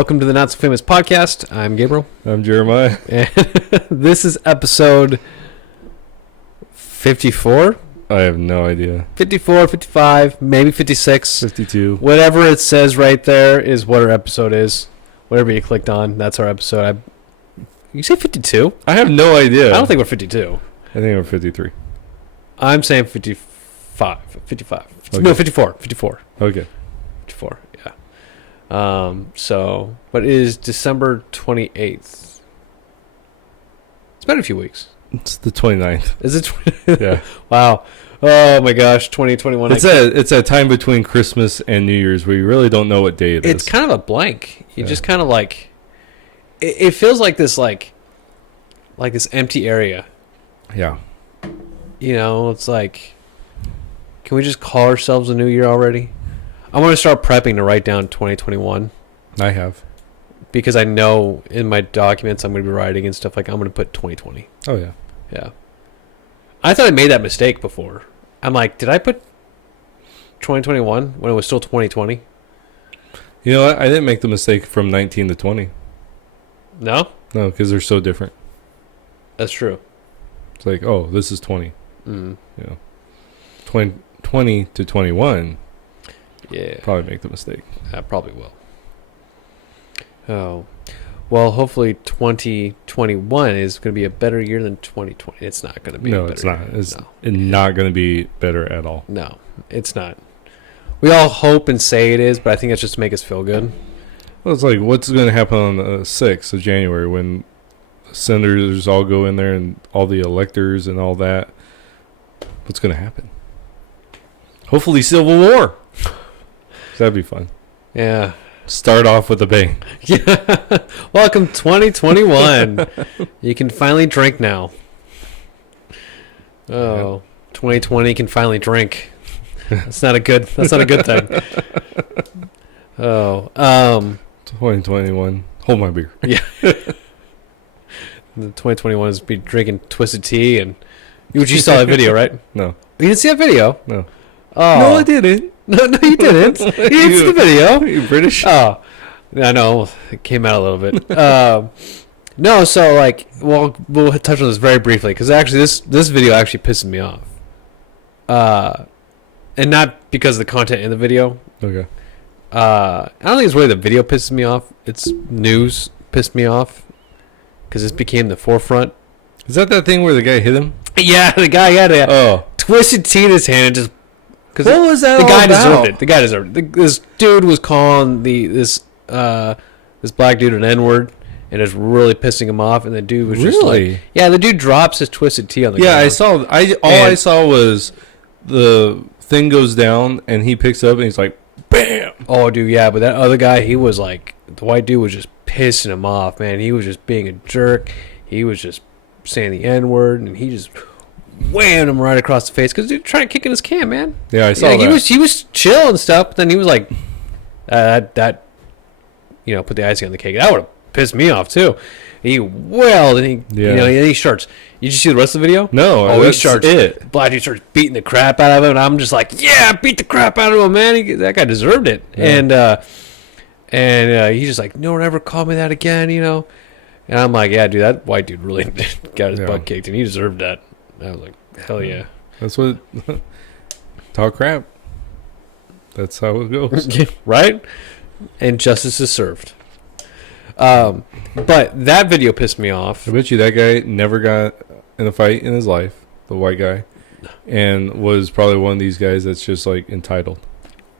Welcome to the Not So Famous Podcast. I'm Gabriel. I'm Jeremiah. And this is episode 54? I have no idea. 54, 55, maybe 56. 52. Whatever it says right there is what our episode is. Whatever you clicked on, that's our episode. You say 52? I have no idea. I don't think we're 52. I think we're 53. I'm saying 55. 55. Okay. No, 54. 54. Okay. 54, yeah. But it is December 28th. It's been a few weeks. It's the 29th. Is it? Yeah. Wow. Oh my gosh, 2021. It's that time between Christmas and New Year's where you really don't know what day it is. It's kind of a blank. You just kind of like it feels like this this empty area. Yeah. You know, it's like, can we just call ourselves a new year already? I want to start prepping to write down 2021 I have. because I know in my documents I'm going to be writing and stuff, like I'm going to put 2020. Oh, yeah. Yeah. I thought I made that mistake before. I'm like, did I put 2021 when it was still 2020? You know what? I didn't make the mistake from 19 to 20. No? No, because they're so different. That's true. It's like, oh, this is 20. Mm. You know, 20 to 21. Yeah. Probably make the mistake. I probably will. Oh. Well, hopefully 2021 is going to be a better year than 2020. It's not going to be a better it's not. year. It's not going to be better at all. No, it's not. We all hope and say it is, but I think that's just to make us feel good. Well, it's like, what's going to happen on the 6th of January when senators all go in there and all the electors and all that? What's going to happen? Hopefully Civil War. That'd be fun. Yeah. Start off with a bang. Yeah. Welcome 2021. You can finally drink now. Oh, 2020 can finally drink. That's not a good thing. Oh, 2021. Hold my beer. Yeah. The 2021 is be drinking Twisted Tea, and you saw that video, right? No. You didn't see that video? No. Oh. No, I didn't. No, you didn't. You didn't see the video. You British? Oh, I know. It came out a little bit. No, so like, we'll touch on this very briefly because actually, this video actually pisses me off. And not because of the content in the video. Okay. I don't think it's really the video pisses me off. It's news pissed me off because this became the forefront. Is that thing where the guy hit him? Yeah, the guy had a Twisted Tea in his hand and just. What was that? The guy deserved it. The guy deserved it. This dude was calling this black dude an N-word and just really pissing him off. And the dude was just like, yeah, the dude drops his Twisted Tea on the ground. I saw. I saw was the thing goes down and he picks up and he's like, bam. Oh, dude, yeah. But that other guy, he was like, the white dude was just pissing him off, man. He was just being a jerk. He was just saying the N-word and he just whammed him right across the face because dude trying to kick in his can, man. Yeah, I saw that. He was chill and stuff, but then he was like, that put the icing on the cake. That would have pissed me off too. He wailed and he starts. You just see the rest of the video? No, he starts. Black dude starts beating the crap out of him, and I'm just like, yeah, beat the crap out of him, man. That guy deserved it. Yeah. And he's just like, no one ever called me that again, And I'm like, yeah, dude, that white dude really got his butt kicked, and he deserved that. I was like, hell yeah. That's what... Talk crap. That's how it goes. Right? And justice is served. But that video pissed me off. I bet you that guy never got in a fight in his life, the white guy, and was probably one of these guys that's just, like, entitled.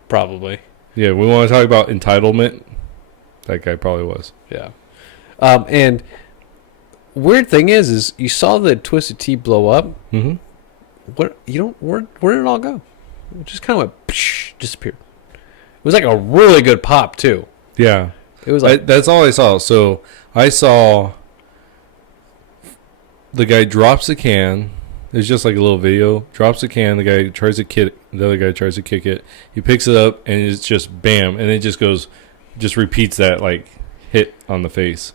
Probably. Yeah, we want to talk about entitlement. That guy probably was. Yeah. And... weird thing is you saw the Twisted Tea blow up. Mm-hmm. Where did it all go? It just kind of went disappeared. It was like a really good pop too. Yeah, it was like that's all I saw. So I saw the guy drops a can. It's just like a little video. Drops a can. The guy tries to kick. The other guy tries to kick it. He picks it up and it's just bam, and it just goes, just repeats that like hit on the face.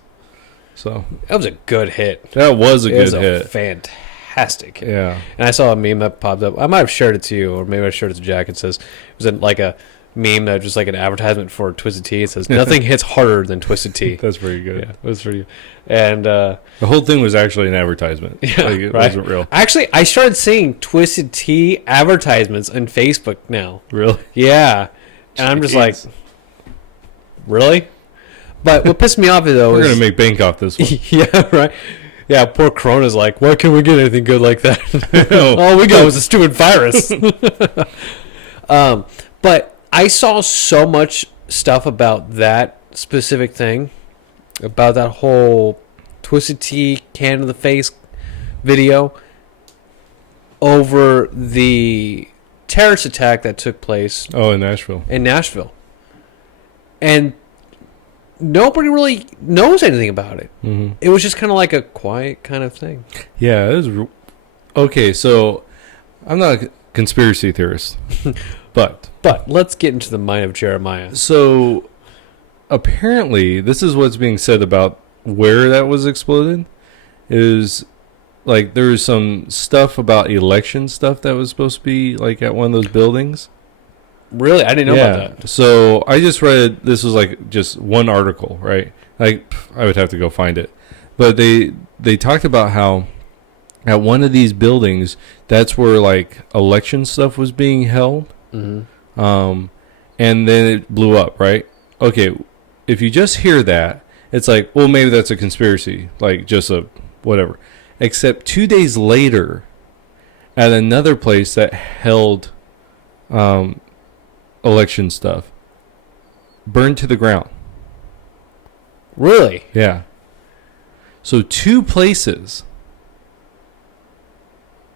So that was a good hit. That was a good hit. Fantastic. Yeah. And I saw a meme that popped up. I might have shared it to you, or maybe I shared it to Jack. It says it was like a meme that just like an advertisement for Twisted Tea. It says nothing hits harder than Twisted Tea. That's pretty good. Yeah, that's pretty good. And the whole thing was actually an advertisement. Yeah, like, it right? wasn't real. Actually, I started seeing Twisted Tea advertisements on Facebook now. Really? Yeah. And I'm just like, really? But what pissed me off though We're is gonna make bank off this one. yeah, right. Yeah, poor Corona's like, why can't we get anything good like that? No. All we got was a stupid virus. But I saw so much stuff about that specific thing, about that whole Twisted Tea can in the face video over the terrorist attack that took place In Nashville. And nobody really knows anything about it. Mm-hmm. It was just kind of like a quiet kind of thing. Yeah, it was. Okay, so I'm not a conspiracy theorist, but let's get into the mind of Jeremiah. so apparently this is what's being said about where that was exploded. Is like there was some stuff about election stuff that was supposed to be like at one of those buildings. Really? I didn't know about that. So I just read, this was like just one article, right? Like I would have to go find it. But they talked about how at one of these buildings, that's where like election stuff was being held. Mm-hmm. And then it blew up, right? Okay, if you just hear that, it's like, well, maybe that's a conspiracy, like just a whatever. Except 2 days later, at another place that held election stuff, burned to the ground. Really? Yeah. So 2 places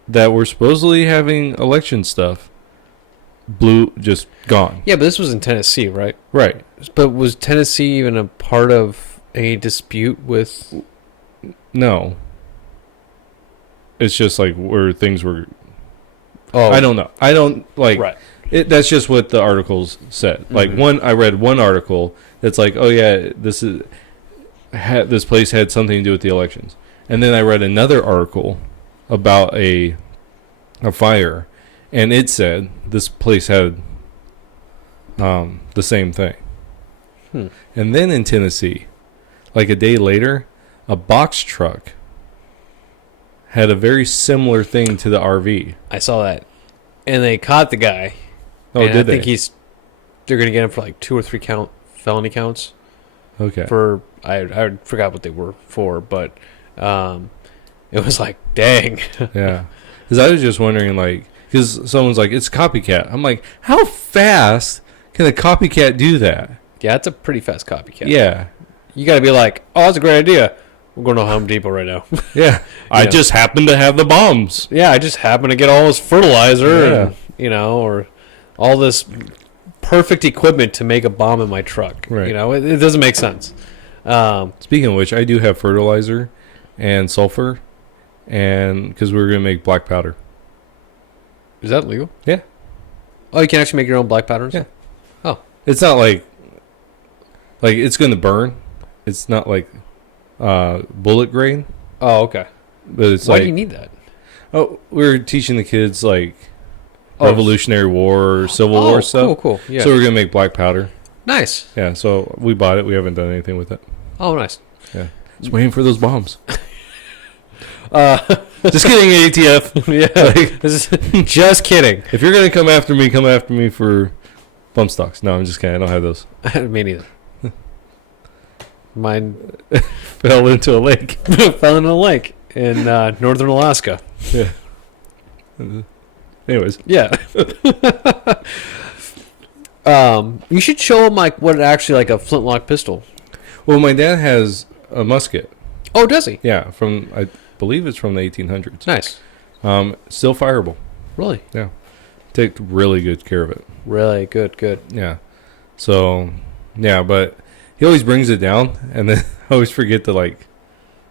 that were supposedly having election stuff just gone. Yeah, but this was in Tennessee, right? Right. But was Tennessee even a part of a dispute with... No. It's just like where things were... Oh, I don't know. I don't like... Right. That's just what the articles said. Like I read one article that's like, oh yeah, this place had something to do with the elections. And then I read another article about a fire, and it said this place had the same thing. And then in Tennessee, like a day later, a box truck had a very similar thing to the RV. I saw that. And they caught the guy. Oh, and did they? I think they're going to get him for like 2 or 3 felony counts. Okay. For I forgot what they were for, but it was like, dang. Yeah. Because I was just wondering, like, because someone's like, it's copycat. I'm like, how fast can a copycat do that? Yeah, it's a pretty fast copycat. Yeah. You got to be like, oh, that's a great idea. We're going to Home Depot right now. Yeah. I just happen to have the bombs. Yeah, I just happen to get all this fertilizer and, or all this perfect equipment to make a bomb in my truck. Right. It doesn't make sense. Speaking of which, I do have fertilizer and sulfur, and because we were going to make black powder. Is that legal? Yeah. Oh, you can actually make your own black powder? Yeah. Oh. It's not like it's going to burn. It's not like bullet grain. Oh, okay. But it's Why like... do you need that? Oh, we were teaching the kids like Revolutionary War or Civil War stuff. Cool. Yeah. So we're going to make black powder. Nice. Yeah, so we bought it. We haven't done anything with it. Oh, nice. Yeah. Just waiting for those bombs. Just kidding, ATF. Yeah. Just kidding. If you're going to come after me for bump stocks. No, I'm just kidding. I don't have those. Me neither. Mine Fell into a lake. fell in a lake in northern Alaska. Yeah. Anyways. Yeah. You should show them like what actually like a flintlock pistol. Well, my dad has a musket. Oh, does he? Yeah, I believe it's from the 1800s. Nice. Still fireable. Really? Yeah. Take really good care of it. Really good. Yeah. So, yeah, but he always brings it down, and then I always forget to like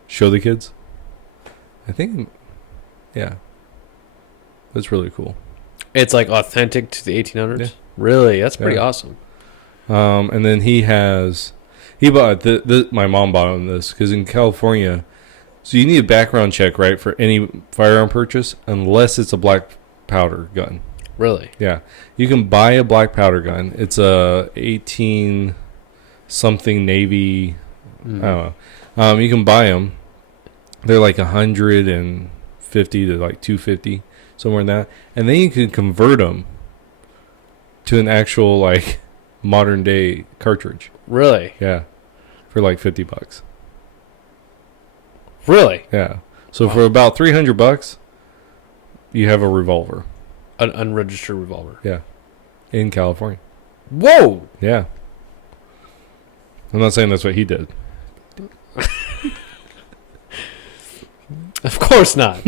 show the kids. I think, yeah, that's really cool. It's like authentic to the 1800s. Yeah. Really, that's pretty awesome. And then he bought my mom bought him this because in California, so you need a background check, right, for any firearm purchase unless it's a black powder gun. Really? Yeah. You can buy a black powder gun. It's a 18 something Navy. I don't know. You can buy them. They're like 150 to like 250, somewhere in that. And then you can convert them to an actual like modern day cartridge. Really? Yeah. For like $50. Really? Yeah. So for about $300, you have a revolver. An unregistered revolver. Yeah. In California. Whoa! Yeah. I'm not saying that's what he did. Of course not.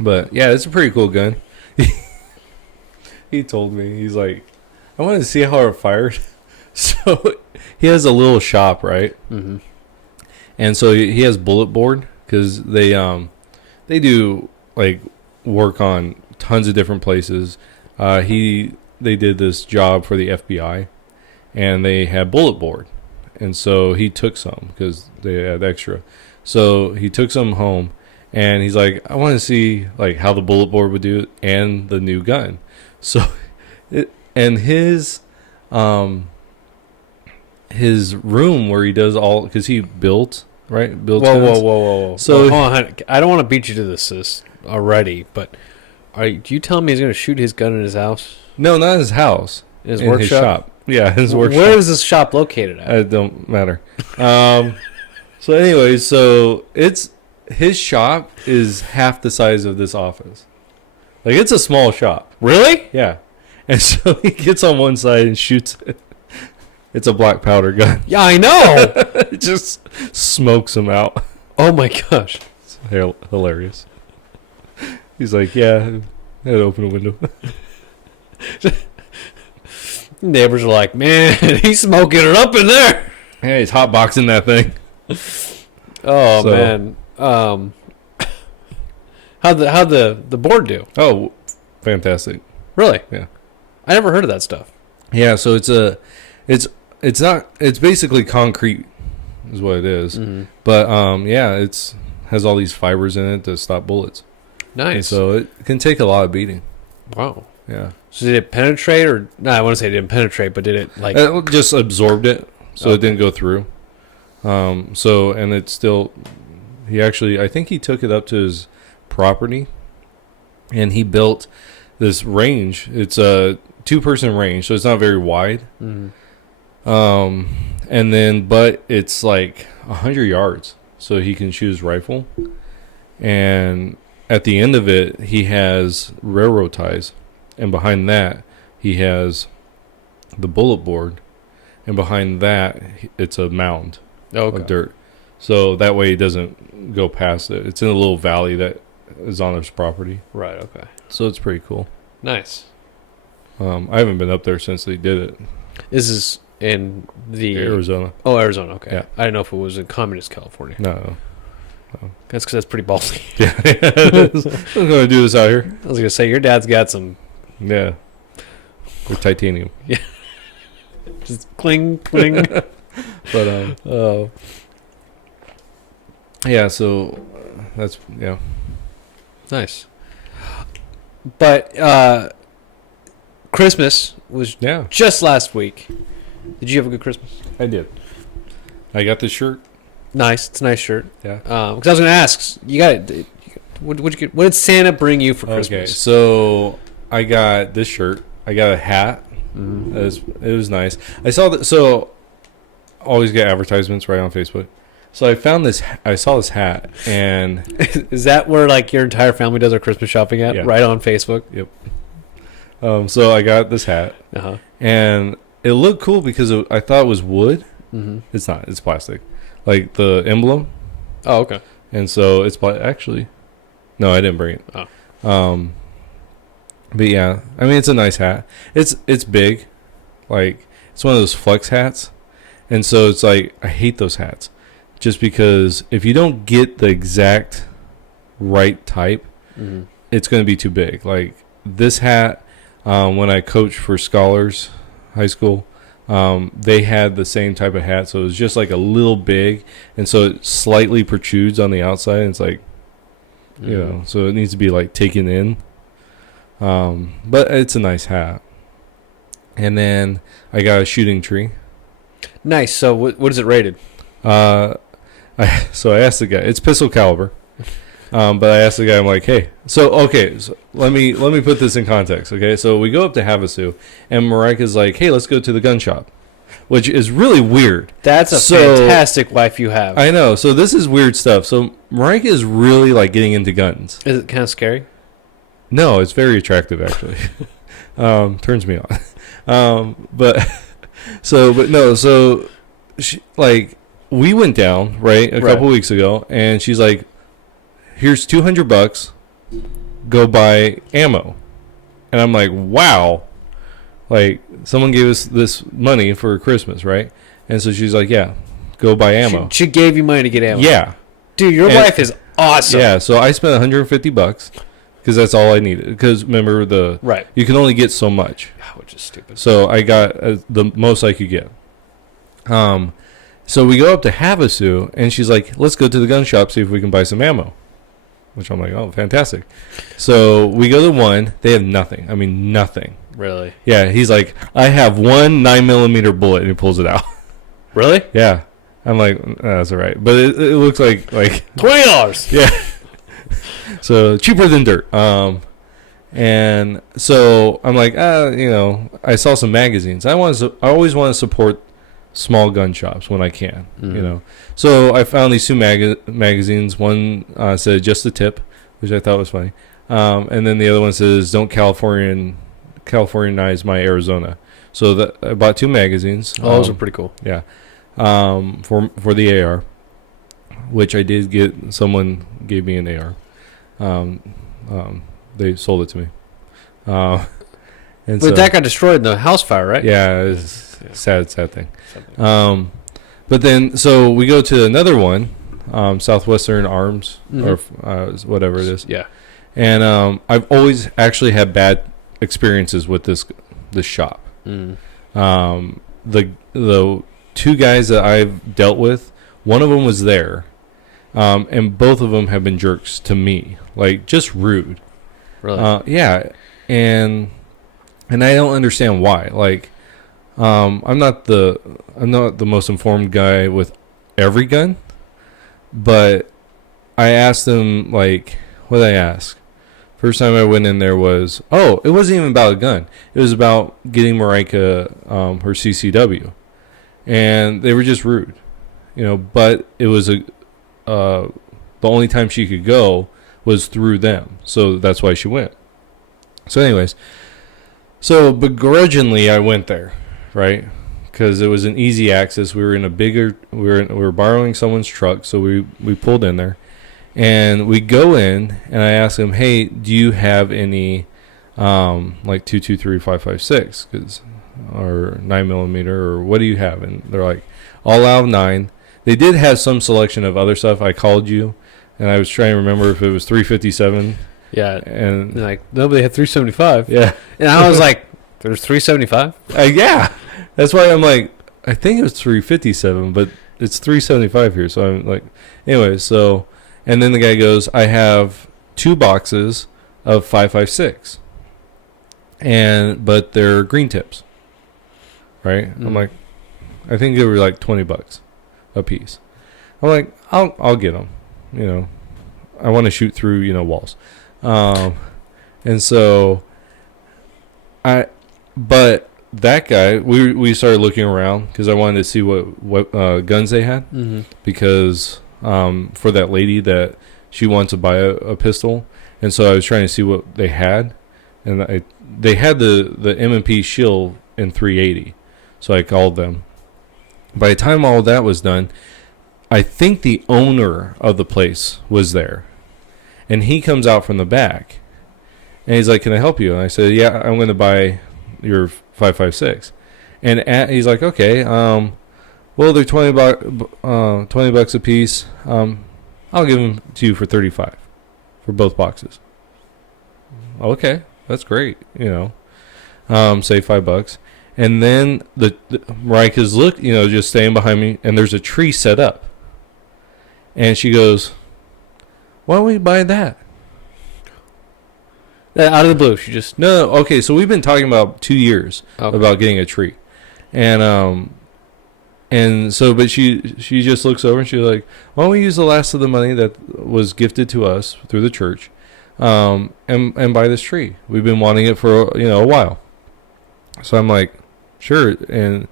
But yeah, it's a pretty cool gun. He told me, he's like, I wanted to see how it fired. So he has a little shop, right? Mm-hmm. And so he has bullet board because they do like work on tons of different places. They did this job for the FBI, and they had bullet board, and so he took some because they had extra. So he took some home, and he's like, I want to see like how the bullet board would do it and the new gun. So, his room where he does all, because he built Whoa. So hold on. I don't want to beat you to this already, but do you telling me he's going to shoot his gun in his house? No, not in his house. In his in workshop? His shop. Yeah, his workshop. Where is this shop located at? It don't matter. So anyways, so his shop is half the size of this office. Like, it's a small shop. Really? Yeah. And so he gets on one side and shoots it. It's a black powder gun. Yeah, I know. It just smokes him out. Oh my gosh. It's hilarious. He's like, yeah, I had to open a window. Neighbors are like, man, he's smoking it up in there. Yeah, he's hotboxing that thing. Oh, so, man. How'd the board do? Oh, fantastic. Really? Yeah. I never heard of that stuff. Yeah, so it's basically concrete is what it is. Mm-hmm. But yeah, it's has all these fibers in it to stop bullets. Nice. And so it can take a lot of beating. Wow. Yeah. So did it penetrate, or no? I want to say it didn't penetrate, but did it like? It just absorbed it, so it didn't go through. So and it's still. I think he took it up to his property, and he built this range. It's a 2-person range, so it's not very wide. Mm-hmm. And then, but it's like 100 yards, so he can shoot his rifle. And at the end of it, he has railroad ties. And behind that, he has the bullet board. And behind that, it's a mound of dirt. So that way he doesn't go past it. It's in a little valley that is on his property. Right, okay. So it's pretty cool. Nice. I haven't been up there since they did it. This is in the... Arizona. Oh, Arizona, okay. Yeah. I didn't know if it was in communist California. No. That's because that's pretty ballsy. Yeah. I'm going to do this out here. I was going to say, your dad's got some... Yeah. With titanium. Yeah. Just cling, cling. But, yeah, so that's, yeah. Nice. But, Christmas was just last week. Did you have a good Christmas? I did. I got this shirt. Nice. It's a nice shirt. Yeah. Because I was going to ask, what did Santa bring you for Christmas? Okay, so I got this shirt. I got a hat. Mm-hmm. It was nice. I saw that. So always get advertisements right on Facebook. So I saw this hat, and is that where like your entire family does their Christmas shopping at? Yeah. Right on Facebook. Yep. So I got this hat, and it looked cool because I thought it was wood. Mm-hmm. It's not. It's plastic, like the emblem. Oh, okay. And so it's actually, no, I didn't bring it. Oh. But yeah, I mean, it's a nice hat. It's big, like it's one of those flex hats, and so it's like I hate those hats, just because if you don't get the exact right type, it's going to be too big. Like this hat, when I coached for Scholars High School, they had the same type of hat, so it was just like a little big, and so it slightly protrudes on the outside. And it's like, you know, so it needs to be like taken in. But it's a nice hat. And then I got a shooting tree. Nice. So what is it rated? So I asked the guy. It's pistol caliber. But I asked the guy. I'm like, hey. So let me put this in context. Okay. So we go up to Havasu, and Marika's like, hey, let's go to the gun shop, which is really weird. That's a fantastic wife you have. I know. So this is weird stuff. So Marika is really like getting into guns. Is it kind of scary? No, it's very attractive actually. Turns me on. But she, like, we went down a couple weeks ago, and she's like, here's $200, go buy ammo. And I'm like, wow, like someone gave us this money for Christmas, right? And so she's like, yeah, go buy ammo. She gave you money to get ammo. Yeah, dude, your wife is awesome. Yeah, so I spent $150 because that's all I needed. Because remember, you can only get so much, which is stupid. So I got the most I could get. So we go up to Havasu, and she's like, let's go to the gun shop, see if we can buy some ammo. Which I'm like, oh, fantastic. So we go to one. They have nothing. I mean, nothing. Really? Yeah, he's like, I have one 9mm bullet, and he pulls it out. Really? Yeah. I'm like, that's all right. But it looks like $20. Yeah. So cheaper than dirt. And so I'm like, I saw some magazines. I always want to support small gun shops when I can, you know. So I found these two magazines. One said just a tip, which I thought was funny, and then the other one says don't Californianize my Arizona. So I bought two magazines. Oh, those are pretty cool. Yeah, for the AR, which I did get. Someone gave me an AR. They sold it to me. But that got destroyed in the house fire, right? Yeah, it's sad thing. But then, so we go to another one, Southwestern Arms, or whatever it is. Yeah. And I've always actually had bad experiences with this shop. The two guys that I've dealt with, one of them was there, and both of them have been jerks to me, like just rude. Really? Yeah, and I don't understand why. Like, I'm not the most informed guy with every gun, but I asked them, like, what did I ask? First time I went in there was, it wasn't even about a gun. It was about getting Marika her CCW, and they were just rude, you know. But it was the only time she could go was through them, so that's why she went. So, anyways, so begrudgingly I went there. Right, because it was an easy access. We were in we were borrowing someone's truck, so we pulled in there, and we go in, and I asked him, "Hey, do you have any like 223-556 or 9mm, or what do you have?" And they're like, all out of 9. They did have some selection of other stuff. I called you, and I was trying to remember if it was 357. Yeah, and like nobody had 375. Yeah, and I was like, there's 375. Yeah, that's why I'm like, I think it was 357, but it's 375 here. So I'm like, anyway. So, and then the guy goes, I have 2 boxes of 556, but they're green tips, right? I'm like, I think they were like $20 a piece. I'm like, I'll get them. You know, I want to shoot through walls, and so But that guy, we started looking around because I wanted to see what guns they had, because for that lady that she wanted to buy a pistol, and so I was trying to see what they had, and they had the M&P Shield in 380, so I called them. By the time all that was done, I think the owner of the place was there, and he comes out from the back, and he's like, "Can I help you?" And I said, "Yeah, I'm going to buy your 556." And he's like, "Okay, well, they're $20 a piece. I'll give them to you for $35 for both boxes." Okay, that's great. Say $5. And then the Marika's just staying behind me, and there's a tree set up. And she goes, "Why don't we buy that?" Out of the blue, she just No, okay. So we've been talking about 2 years about getting a tree, and so, but she just looks over and she's like, "Why don't we use the last of the money that was gifted to us through the church, and buy this tree? We've been wanting it for a while." So I'm like, "Sure," and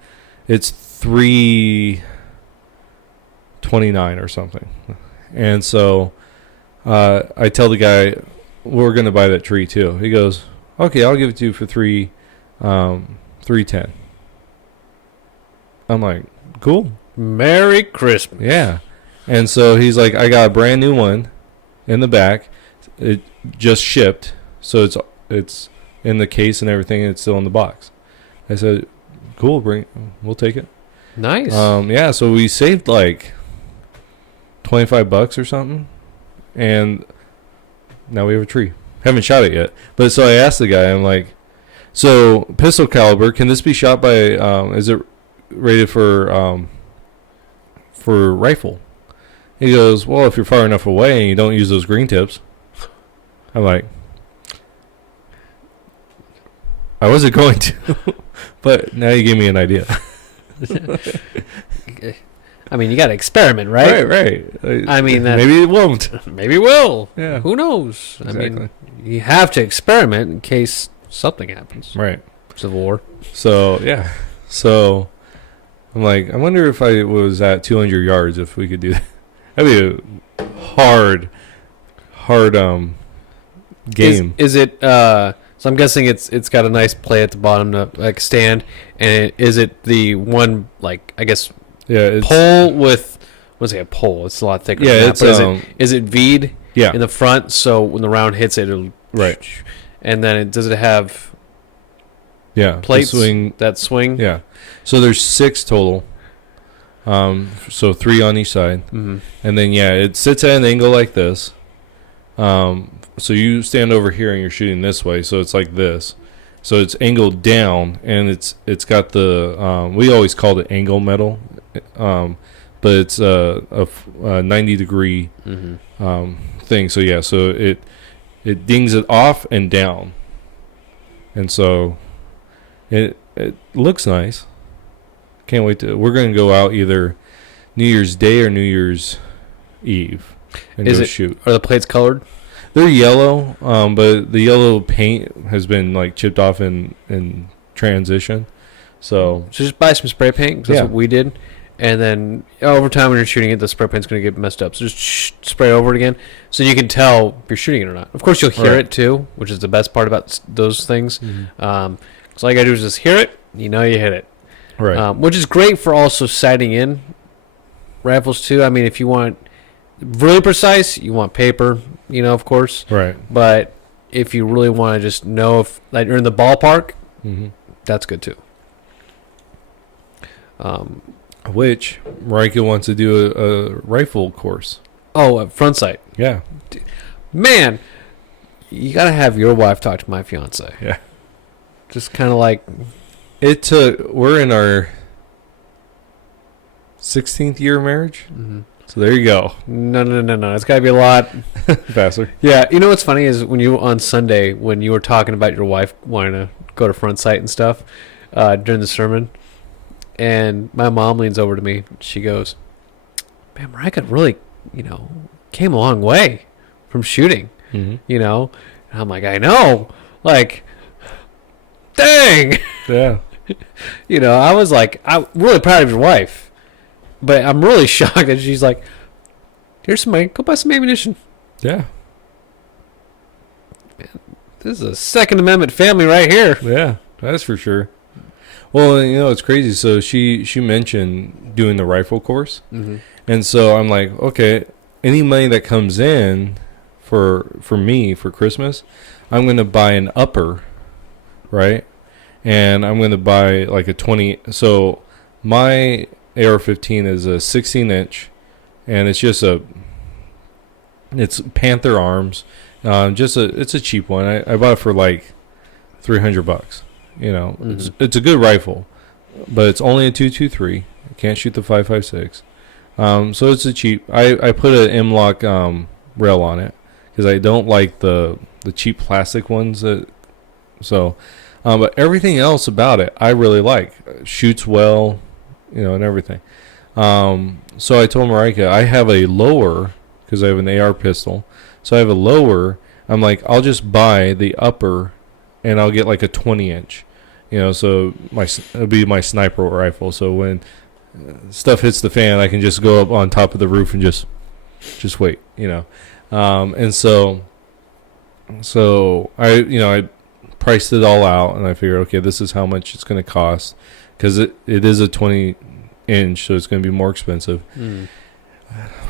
it's $329 or something, and so I tell the guy we're going to buy that tree too. He goes, "Okay, I'll give it to you for $310." I'm like, "Cool, Merry Christmas." yeah." And so he's like, "I got a brand new one in the back. It just shipped, so it's in the case and everything. And it's still in the box." I said, "Cool, we'll take it." Nice. Yeah. So we saved like $25 or something, and now we have a tree. Haven't shot it yet, but so I asked the guy. I'm like, "So pistol caliber, can this be shot by? Is it rated for rifle?" He goes, "Well, if you're far enough away and you don't use those green tips." I'm like, I wasn't going to, but now you gave me an idea. I mean, you got to experiment, right? Right. I mean, maybe it won't. Maybe it will. Yeah. Who knows? Exactly. I mean, you have to experiment in case something happens. Right. Civil War. So, yeah. So, I'm like, I wonder if I was at 200 yards if we could do that. That'd be a hard game. Is it, so I'm guessing it's got a nice play at the bottom to like stand, and is it the one, like, I guess, It's pole with, what's it, a pole? It's a lot thicker. Yeah, than it's, that, but is it V'd yeah. in the front, so when the round hits it, it'll... Right. And then does it have plates swing? that swing? Yeah. So there's 6 total. So 3 on each side. Mm-hmm. And then, it sits at an angle like this. So you stand over here and you're shooting this way. So it's like this. So it's angled down, and it's got the, we always called it angle metal. But it's a 90-degree thing. So, so it dings it off and down. And so it looks nice. Can't wait we're going to go out either New Year's Day or New Year's Eve and shoot. Are the plates colored? They're yellow, but the yellow paint has been like chipped off in transition. So just buy some spray paint, 'cause that's what we did. And then over time when you're shooting it, the spray paint's going to get messed up. So just spray over it again so you can tell if you're shooting it or not. Of course, you'll hear it too, which is the best part about those things. So all you got to do is just hear it. You know you hit it. Right. Which is great for also sighting in rifles too. I mean, if you want really precise, you want paper, of course. Right. But if you really want to just know if like you're in the ballpark, that's good too. Which Rika wants to do a rifle course. Oh, a front sight. Yeah. Man, you got to have your wife talk to my fiance. Yeah. Just kind of like... We're in our 16th year of marriage. So there you go. No. It's got to be a lot faster. Yeah. You know what's funny is on Sunday, when you were talking about your wife wanting to go to front sight and stuff during the sermon, and my mom leans over to me. She goes, "Man, Marika really, came a long way from shooting, And I'm like, I know. Like, dang. Yeah. I was like, I'm really proud of your wife. But I'm really shocked that she's like, here's some money. Go buy some ammunition. Yeah. Man, this is a Second Amendment family right here. Yeah, that's for sure. Well, it's crazy. So she mentioned doing the rifle course. And so I'm like, okay, any money that comes in for me for Christmas, I'm going to buy an upper, right? And I'm going to buy like a 20. So my AR-15 is a 16-inch, and it's just it's Panther arms. It's a cheap one. I bought it for like $300. It's a good rifle, but it's only a 223. I can't shoot the 5.56. So it's a cheap. I put an M-lock rail on it because I don't like the the cheap plastic ones that. So, but everything else about it, I really like. Shoots well, and everything. So I told Marika, I have a lower because I have an AR pistol. So I have a lower. I'm like, I'll just buy the upper, and I'll get like a 20-inch. So it'll be my sniper rifle. So when stuff hits the fan, I can just go up on top of the roof and just wait. And so I priced it all out, and I figured, okay, this is how much it's going to cost, because it is a 20-inch, so it's going to be more expensive.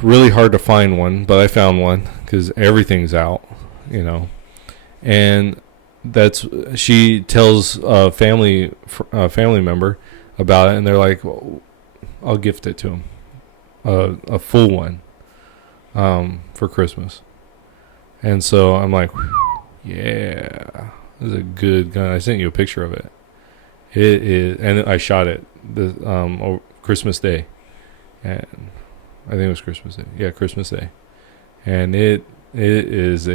Really hard to find one, but I found one because everything's out, and she tells a family member about it, and they're like, well, I'll gift it to him, a full one, for Christmas. And so I'm like, yeah, this is a good gun. I sent you a picture of it. It is, and I shot it Christmas Day, and I think it was Christmas Day. Yeah, Christmas Day, and it's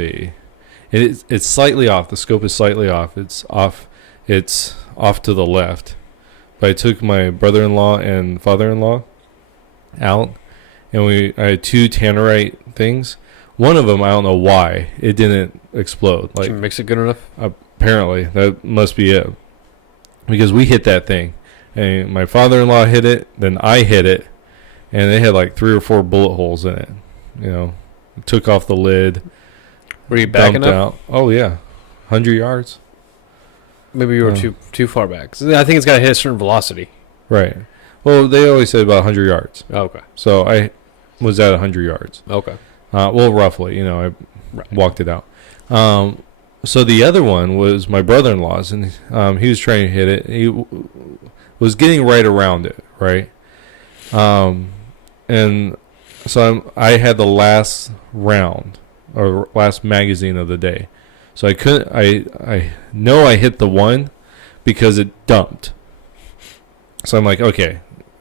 slightly off. The scope is slightly off. It's off to the left. But I took my brother-in-law and father-in-law out, and I had two tannerite things. One of them, I don't know why it didn't explode. Like, did you mix it good enough? Apparently, that must be it. Because we hit that thing, and my father-in-law hit it, then I hit it, and they had like 3 or 4 bullet holes in it. Took off the lid. Were you backing up? Out. Oh yeah, 100 yards. Maybe you were too far back. So I think it's got to hit a certain velocity. Right. Well, they always say about 100 yards. Oh, okay. So I was at 100 yards. Okay. Well, roughly. I walked it out. So the other one was my brother-in-law's, and he was trying to hit it. He was getting right around it, right? And so I had the last round or last magazine of the day. So I couldn't. I know I hit the one because it dumped. So I'm like, okay,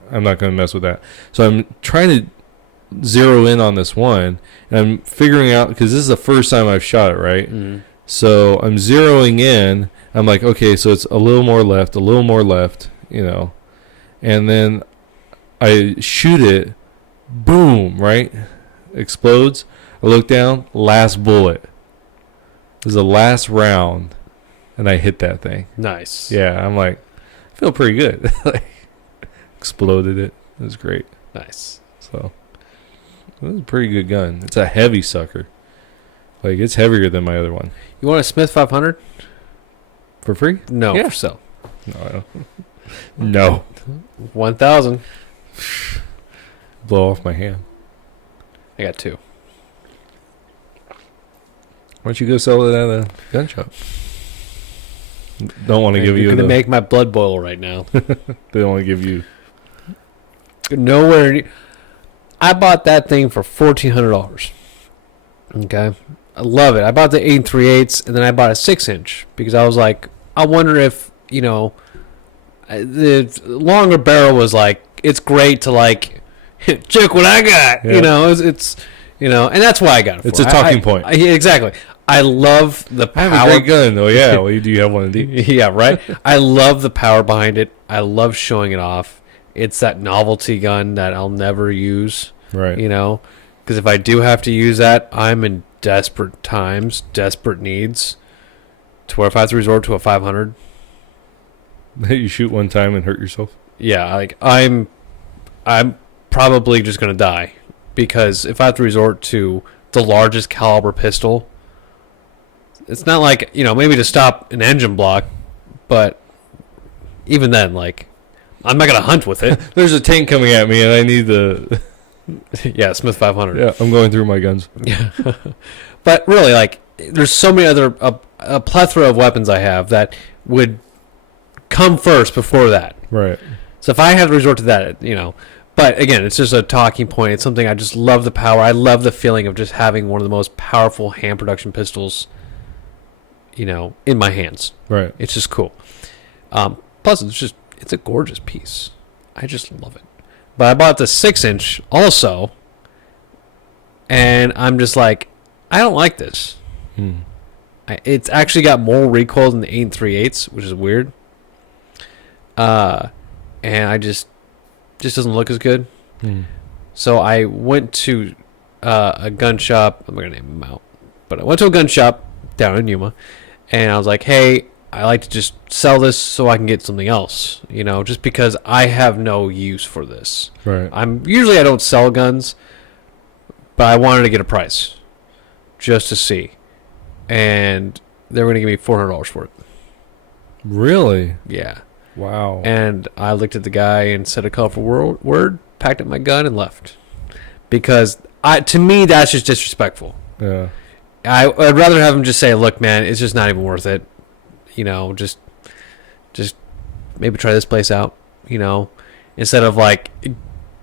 I'm not going to mess with that. So I'm trying to zero in on this one, and I'm figuring out, because this is the first time I've shot it, right? Mm-hmm. So I'm zeroing in. I'm like, okay, so it's a little more left, and then I shoot it, boom, right? Explodes. I look down, last bullet. This is the last round, and I hit that thing. Nice. Yeah, I'm like, I feel pretty good. Exploded it. It was great. Nice. So it was a pretty good gun. It's a heavy sucker. Like, it's heavier than my other one. You want a Smith 500? For free? No, yeah. for sale. No, I don't. No. 1,000. Blow off my hand. I got 2. Why don't you go sell it at a gun shop? Don't want to give you. You're going to make my blood boil right now. They don't want to give you. Nowhere near. I bought that thing for $1,400. Okay. I love it. I bought the 8 3/8, and then I bought a 6-inch because I was like, I wonder if, the longer barrel was like, it's great to like, check what I got. Yeah. It's and that's why I got it. It's a talking point. Exactly. I love the power. I have a great gun. Oh yeah. Well, do you have one of these? Yeah. Right. I love the power behind it. I love showing it off. It's that novelty gun that I'll never use. Right. Because if I do have to use that, I'm in desperate times, desperate needs, to where if I have to resort to a 500. You shoot one time and hurt yourself? Yeah, like I'm probably just gonna die, because if I have to resort to the largest caliber pistol, it's not like, maybe to stop an engine block, but even then, like, I'm not gonna hunt with it. There's a tank coming at me and I need the yeah, Smith 500. Yeah, I'm going through my guns. Yeah. But really, like, there's so many other a plethora of weapons I have that would come first before that. Right. So if I had to resort to that, but again, it's just a talking point. It's something I just love the power. I love the feeling of just having one of the most powerful hand production pistols, in my hands. Right. It's just cool. Plus, it's a gorgeous piece. I just love it. But I bought the 6-inch also, and I'm just like, I don't like this. It's actually got more recoil than the 8 3/8, which is weird. And I just doesn't look as good. So I went to a gun shop. I'm not gonna name them out, but I went to a gun shop down in Yuma, and I was like, "Hey, I like to just sell this so I can get something else, just because I have no use for this. Right. I don't sell guns, but I wanted to get a price just to see, and they were gonna give me $400 for it. Really? Yeah. Wow. And I looked at the guy and said a colorful word, packed up my gun, and left. Because to me, that's just disrespectful. Yeah. I'd rather have him just say, "Look, man, it's just not even worth it. Just maybe try this place out. Instead of like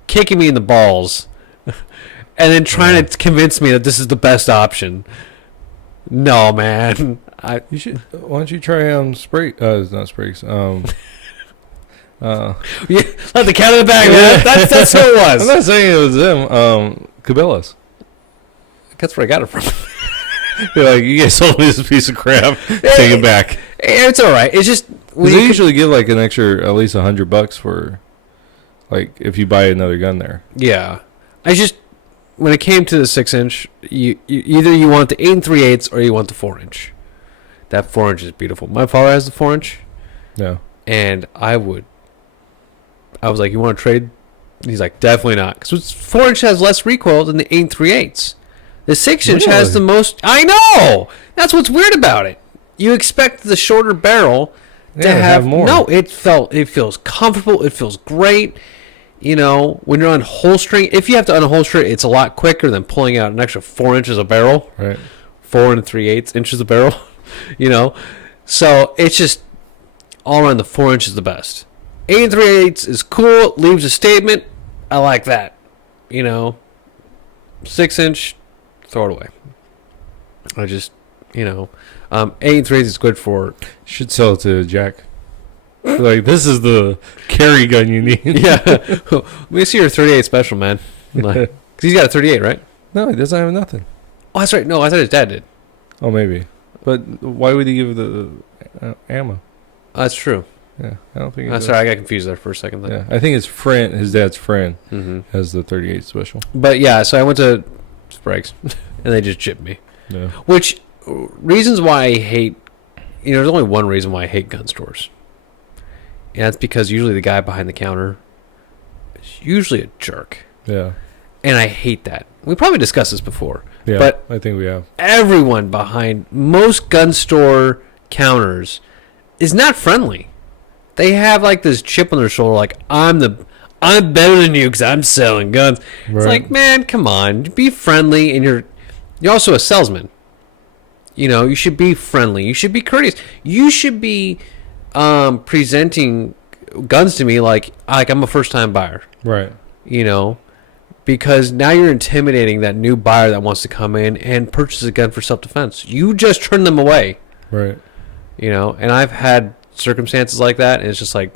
kicking me in the balls and then trying to convince me that this is the best option. No, man. You should. Why don't you try spray? Not sprays. Yeah, let the cat in the bag, man. That's who it was. I'm not saying it was them. Cabela's. That's where I got it from. You're like, you guys sold me this piece of crap. Take it back. It's all right. It's just they usually give like an extra at least $100 for, like, if you buy another gun there. Yeah, when it came to the 6-inch, either you want the 8 3/8 or you want the 4-inch. That 4-inch is beautiful. My father has the 4-inch. Yeah. And I was like, "You want to trade?" He's like, "Definitely not." Because 4-inch has less recoil than the 8 3/8. The 6-inch has the most. I know. That's what's weird about it. You expect the shorter barrel to have more. No, it feels comfortable. It feels great. When you're unholstering, if you have to unholster it, it's a lot quicker than pulling out an extra 4 inches of barrel. Right. 4 3/8 inches of barrel. So it's just all around the 4-inch is the best. 8 3/8 is cool. It leaves a statement. I like that. 6-inch, throw it away. I just, 8 3/8 is good for. Should sell it to Jack. Like, this is the carry gun you need. Yeah. Let me see your 38 special, man. Because he's got a 38, right? No, he doesn't have nothing. Oh, that's right. No, I thought his dad did. Oh, maybe. But why would he give the ammo? That's true. Yeah, I don't think. Sorry, I got confused there for a second. Yeah, I think his dad's friend, has the 38 special. But yeah, so I went to Sprague's, and they just chipped me. Yeah. Which reasons why I hate? There's only one reason why I hate gun stores. And that's because usually the guy behind the counter is usually a jerk. Yeah. And I hate that. We probably discussed this before. Yeah, but I think we have. Everyone behind most gun store counters is not friendly. They have like this chip on their shoulder, like, I'm better than you because I'm selling guns. Right. It's like, man, come on, be friendly, and you're also a salesman. You should be friendly. You should be courteous. You should be presenting guns to me like I'm a first time buyer. Right. Because now you're intimidating that new buyer that wants to come in and purchase a gun for self defense. You just turn them away. Right. And I've had circumstances like that, and it's just like,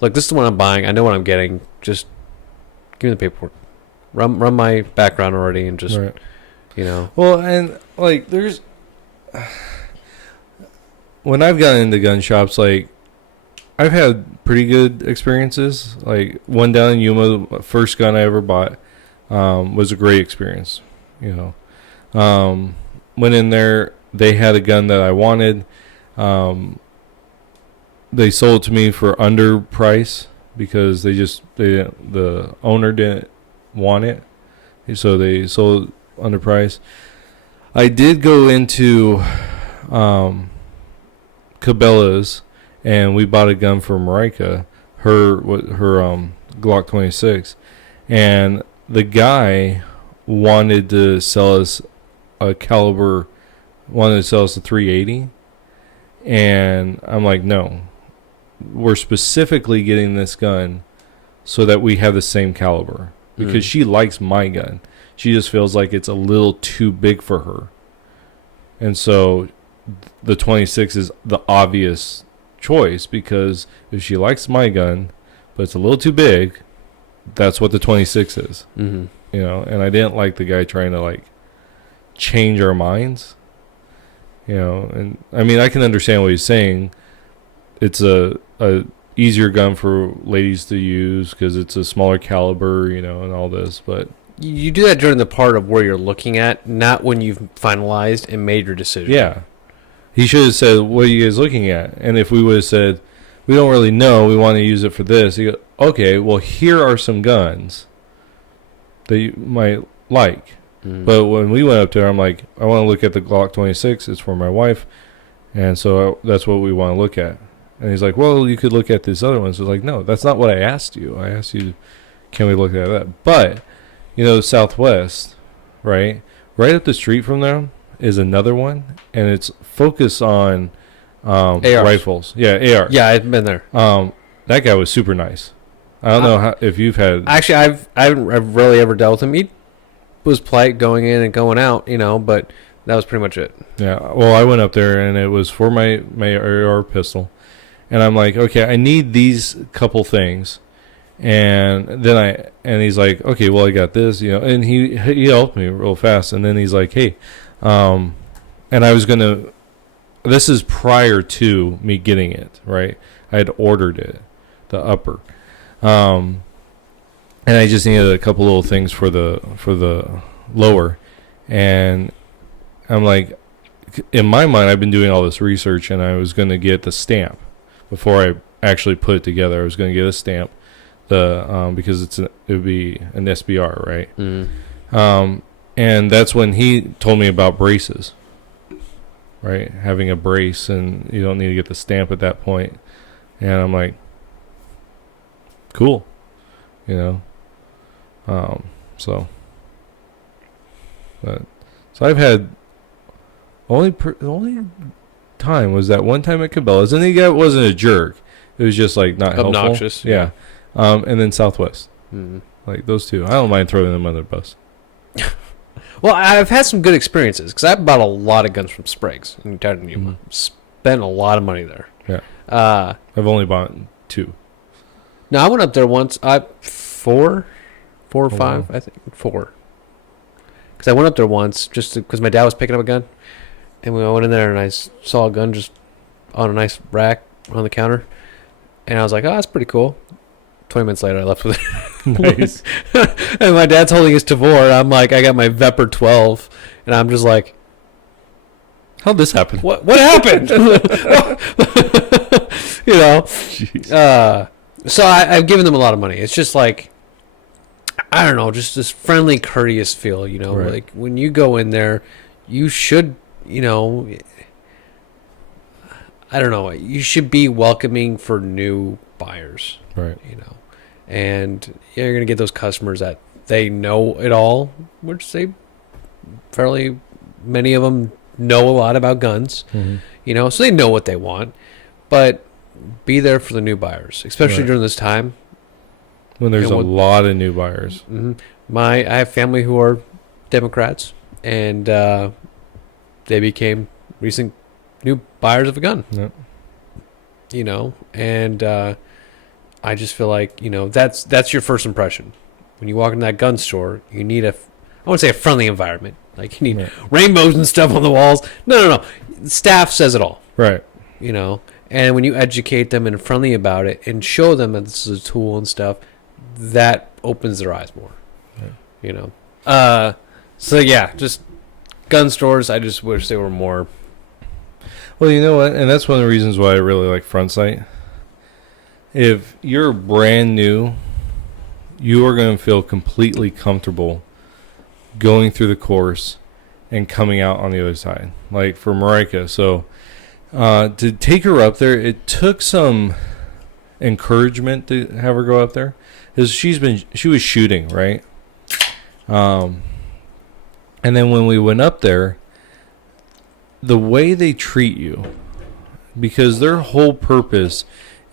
look, this is what I'm buying. I know what I'm getting. Just give me the paperwork. Run my background already, and just, right. Well, and like there's when I've gotten into gun shops, like I've had pretty good experiences. Like one down in Yuma, the first gun I ever bought, was a great experience. Went in there, they had a gun that I wanted. They sold it to me for under price because the owner didn't want it, so they sold it under price. I did go into Cabela's, and we bought a gun for Marika, her Glock 26, and the guy wanted to sell us a 380, and I'm like, no. We're specifically getting this gun so that we have the same caliber, because she likes my gun. She just feels like it's a little too big for her. And so the 26 is the obvious choice, because if she likes my gun, but it's a little too big, that's what the 26 is. Mm-hmm. And I didn't like the guy trying to like change our minds. You know, and I mean, I can understand what he's saying. It's a easier gun for ladies to use because it's a smaller caliber, you know, and all this. But You do that during the part of where you're looking at, not when you've finalized and made your decision. yeah, he should have said, "What are you guys looking at?" And if we would have said, "We don't really know. We want to use it for this," he go, "Okay, well, here are some guns that you might like." But when we went up there, I'm like, I want to look at the Glock 26. It's for my wife. And so that's what we want to look at. And he's like, well, you could look at these other ones. I was like, no, that's not what I asked you. I asked you, can we look at that? But, you know, Southwest, right? Right up the street from them is another one. And it's focused on rifles. Yeah, AR. Yeah, I've been there. That guy was super nice. I don't know if you've had... Actually, I haven't really ever dealt with him. He was polite going in and going out, you know, but that was pretty much it. Yeah, well, I went up there, and it was for my AR pistol. And I'm like, okay, I need these couple things. And then he's like, okay, well, I got this, you know. And he helped me real fast. And then he's like, hey, and I was going to, this is prior to me getting it, right? I had ordered it, the upper. And I just needed a couple little things for the lower. And I'm like, in my mind, I've been doing all this research, and I was going to get the stamp before I actually put it together. I was going to get a stamp, because it would be an SBR, right? And that's when he told me about braces, right? Having a brace, and you don't need to get the stamp at that point. And I'm like, cool, you know. So I've had the only time was that one time at Cabela's, and the guy wasn't a jerk. It was just like not obnoxious. Helpful. Yeah. And then Southwest, like those two. I don't mind throwing them under the bus. Well, I've had some good experiences because I bought a lot of guns from Sprague's in Untitled. Spent a lot of money there. Yeah. I've only bought 2. No, I went up there once. 4 or 5, wow. I think 4. Because I went up there once just because my dad was picking up a gun, and we went in there and I saw a gun just on a nice rack on the counter, and I was like, "Oh, that's pretty cool." 20 minutes later, I left with it. Nice. And my dad's holding his Tavor, and I'm like, I got my Vepr 12, and I'm just like, how'd this happen? What happened? You know. Jeez. So I've given them a lot of money. It's just like, I don't know, just this friendly, courteous feel, you know. Right. Like when you go in there, you should, you know, I don't know, you should be welcoming for new buyers, Right. you know. And you're going to get those customers that they know it all, which they fairly, many of them know a lot about guns, you know, so they know what they want. But be there for the new buyers, especially during this time. When there's a lot of new buyers. I have family who are Democrats, and they became recent new buyers of a gun. Yep. You know, and I just feel like, you know, that's your first impression. When you walk in that gun store, you need I wouldn't say a friendly environment. Like, you need rainbows and stuff on the walls. No. Staff says it all. Right. You know, and when you educate them and friendly about it and show them that this is a tool and stuff, that opens their eyes more. Right. You know. So yeah, just gun stores, I just wish they were more. Well, you know what? And that's one of the reasons why I really like Front Sight. If you're brand new, you are going to feel completely comfortable going through the course and coming out on the other side. Like for Marika. So to take her up there, it took some encouragement to have her go up there. Because she was shooting, right? And then when we went up there, the way they treat you, because their whole purpose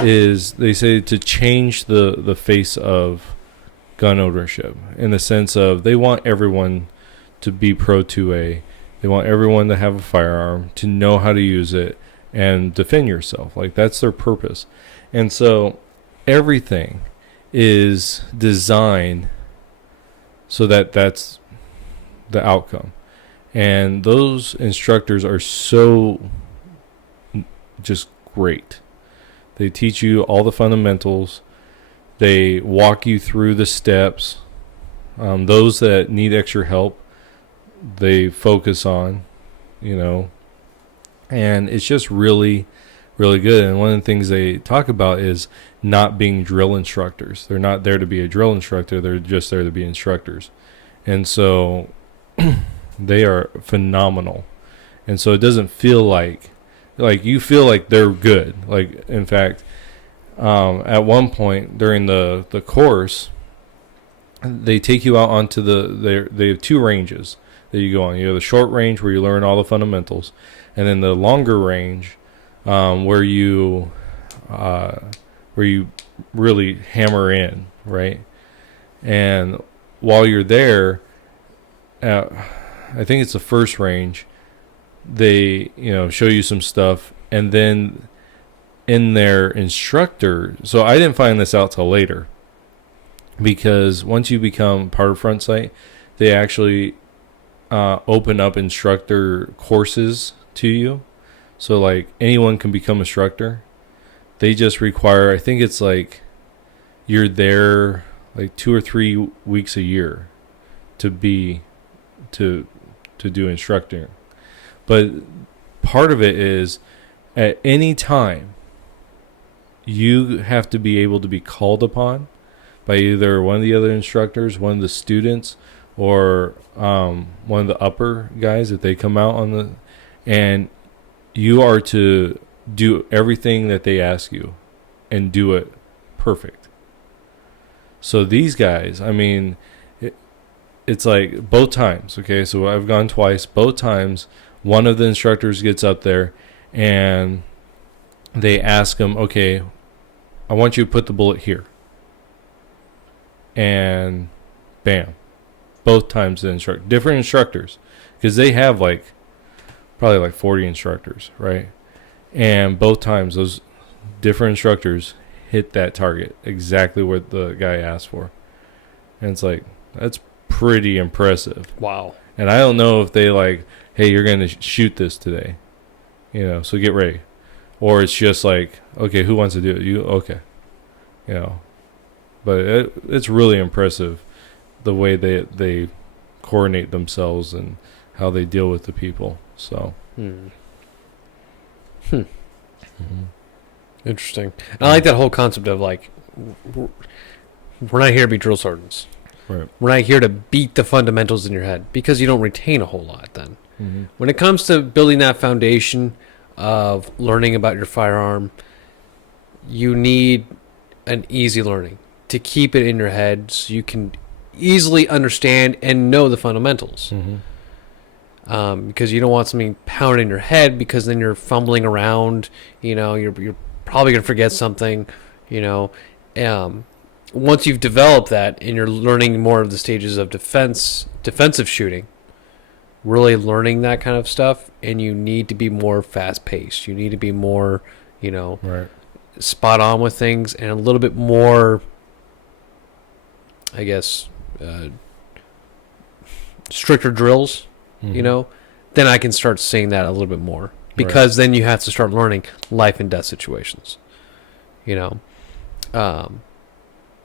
is, they say, to change the face of gun ownership, in the sense of they want everyone to be pro 2A. They want everyone to have a firearm, to know how to use it, and defend yourself. Like, that's their purpose. And so everything is designed so that that's the outcome. And those instructors are so just great. They teach you all the fundamentals. They walk you through the steps. Those that need extra help, they focus on, and it's just really, really good. And one of the things they talk about is not being drill instructors. They're not there to be a drill instructor. They're just there to be instructors. And so they are phenomenal. And so it doesn't feel like you feel like they're good. Like, in fact, at one point during the course, they take you out onto they have two ranges that you go on. You have the short range where you learn all the fundamentals, and then the longer range where you really hammer in, right? And while you're there, I think it's the first range, they show you some stuff, and then in their instructor, so I didn't find this out till later, because once you become part of Front Sight, they actually open up instructor courses to you. So like anyone can become instructor. They just require, I think it's like you're there like 2 or 3 weeks a year to do instructing. But part of it is at any time you have to be able to be called upon by either one of the other instructors, one of the students, or one of the upper guys that they come out on and you are to do everything that they ask you and do it perfect. So these guys, I mean, it's like both times, okay? So I've gone twice. Both times, one of the instructors gets up there and they ask them, okay, I want you to put the bullet here. And bam. Both times the different instructors, because they have probably like 40 instructors, right? And both times those different instructors hit that target exactly what the guy asked for. And it's like, that's pretty impressive. Wow. And I don't know if they hey, you're going to shoot this today, so get ready. Or it's just like, okay, who wants to do it? You, okay. But it's really impressive the way they coordinate themselves and how they deal with the people. So. Mm-hmm. Interesting. And I like that whole concept of we're not here to be drill sergeants. Right. We're not here to beat the fundamentals in your head, because you don't retain a whole lot then. Mm-hmm. When it comes to building that foundation of learning about your firearm, you need an easy learning to keep it in your head so you can easily understand and know the fundamentals. Mm-hmm. Because you don't want something pounded in your head, because then you're fumbling around, you're probably going to forget something, once you've developed that and you're learning more of the stages of defensive shooting, really learning that kind of stuff, and you need to be more fast-paced. You need to be more, right, spot on with things, and a little bit more, I guess, stricter drills, mm-hmm. Then I can start seeing that a little bit more, because then you have to start learning life and death situations, but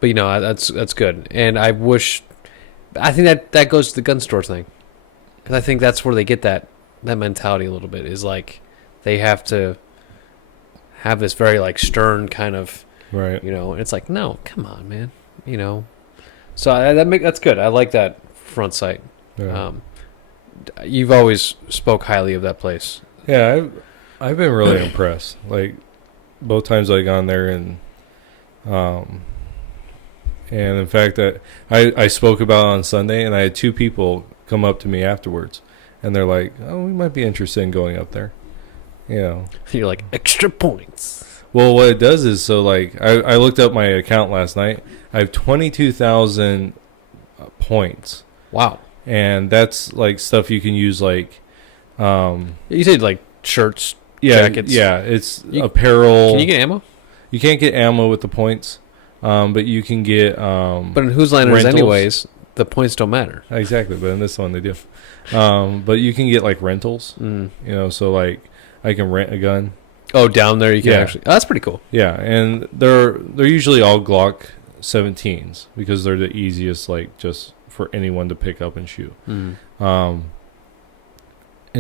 that's good. And I think that goes to the gun store thing, because I think that's where they get that mentality a little bit, is they have to have this very stern kind of, right, it's like, no, come on, man, so that's good. I like that Front Sight. yeah. You've always spoke highly of that place. Yeah, I've been really impressed. Both times I gone there, and in fact I spoke about it on Sunday, and I had 2 people come up to me afterwards, and they're like, "Oh, we might be interested in going up there." You're like, extra points. Well, what it does is, so I looked up my account last night. I have 22,000 points. Wow. And that's stuff you can use you said shirts, jackets. Yeah, it's apparel. Can you get ammo? You can't get ammo with the points, but you can get but in Whose Line Is Anyways, the points don't matter. Exactly, but in this one they do. But you can get like rentals. So like I can rent a gun. Oh, down there you can actually. Oh, that's pretty cool. Yeah, and they're usually all Glock 17s because they're the easiest, like just for anyone to pick up and shoot. And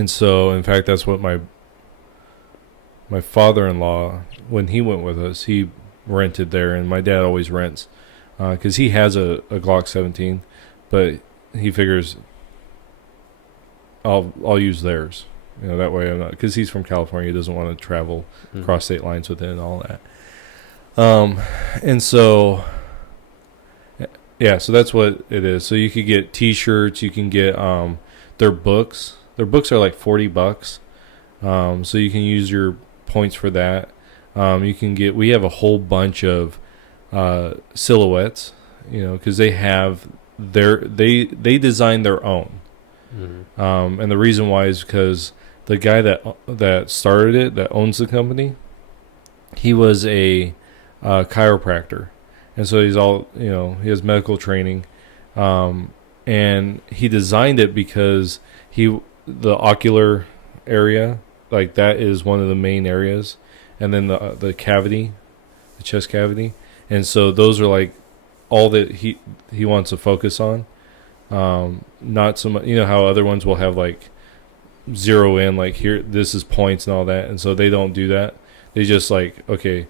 so in fact that's what my father-in-law, when he went with us, he rented there, and my dad always rents because he has a Glock 17, but he figures I'll use theirs. That way I'm not, because he's from California, he doesn't want to travel across state lines with it and all that. And so, yeah, so that's what it is. So you could get T-shirts, you can get their books. Their books are like $40. So you can use your points for that. We have a whole bunch of silhouettes, because they have they design their own. And the reason why is because the guy that started it, that owns the company, he was a chiropractor, and so he's all he has medical training, and he designed it because the ocular area, like that is one of the main areas, and then the cavity, the chest cavity, and so those are like all that he wants to focus on. Not so much, how other ones will have like zero in, like here, this is points and all that, and so they don't do that. They just like, okay,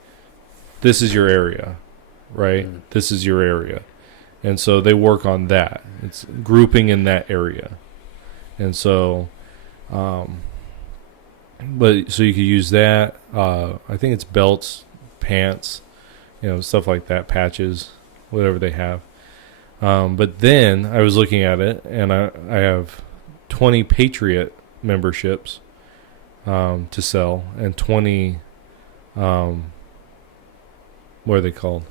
this is your area, right? This is your area, and so they work on that. It's grouping in that area, and so, but so you could use that. I think it's belts, pants, stuff like that, patches, whatever they have. But then I was looking at it, and I have 20 Patriot memberships to sell, and 20 what are they called?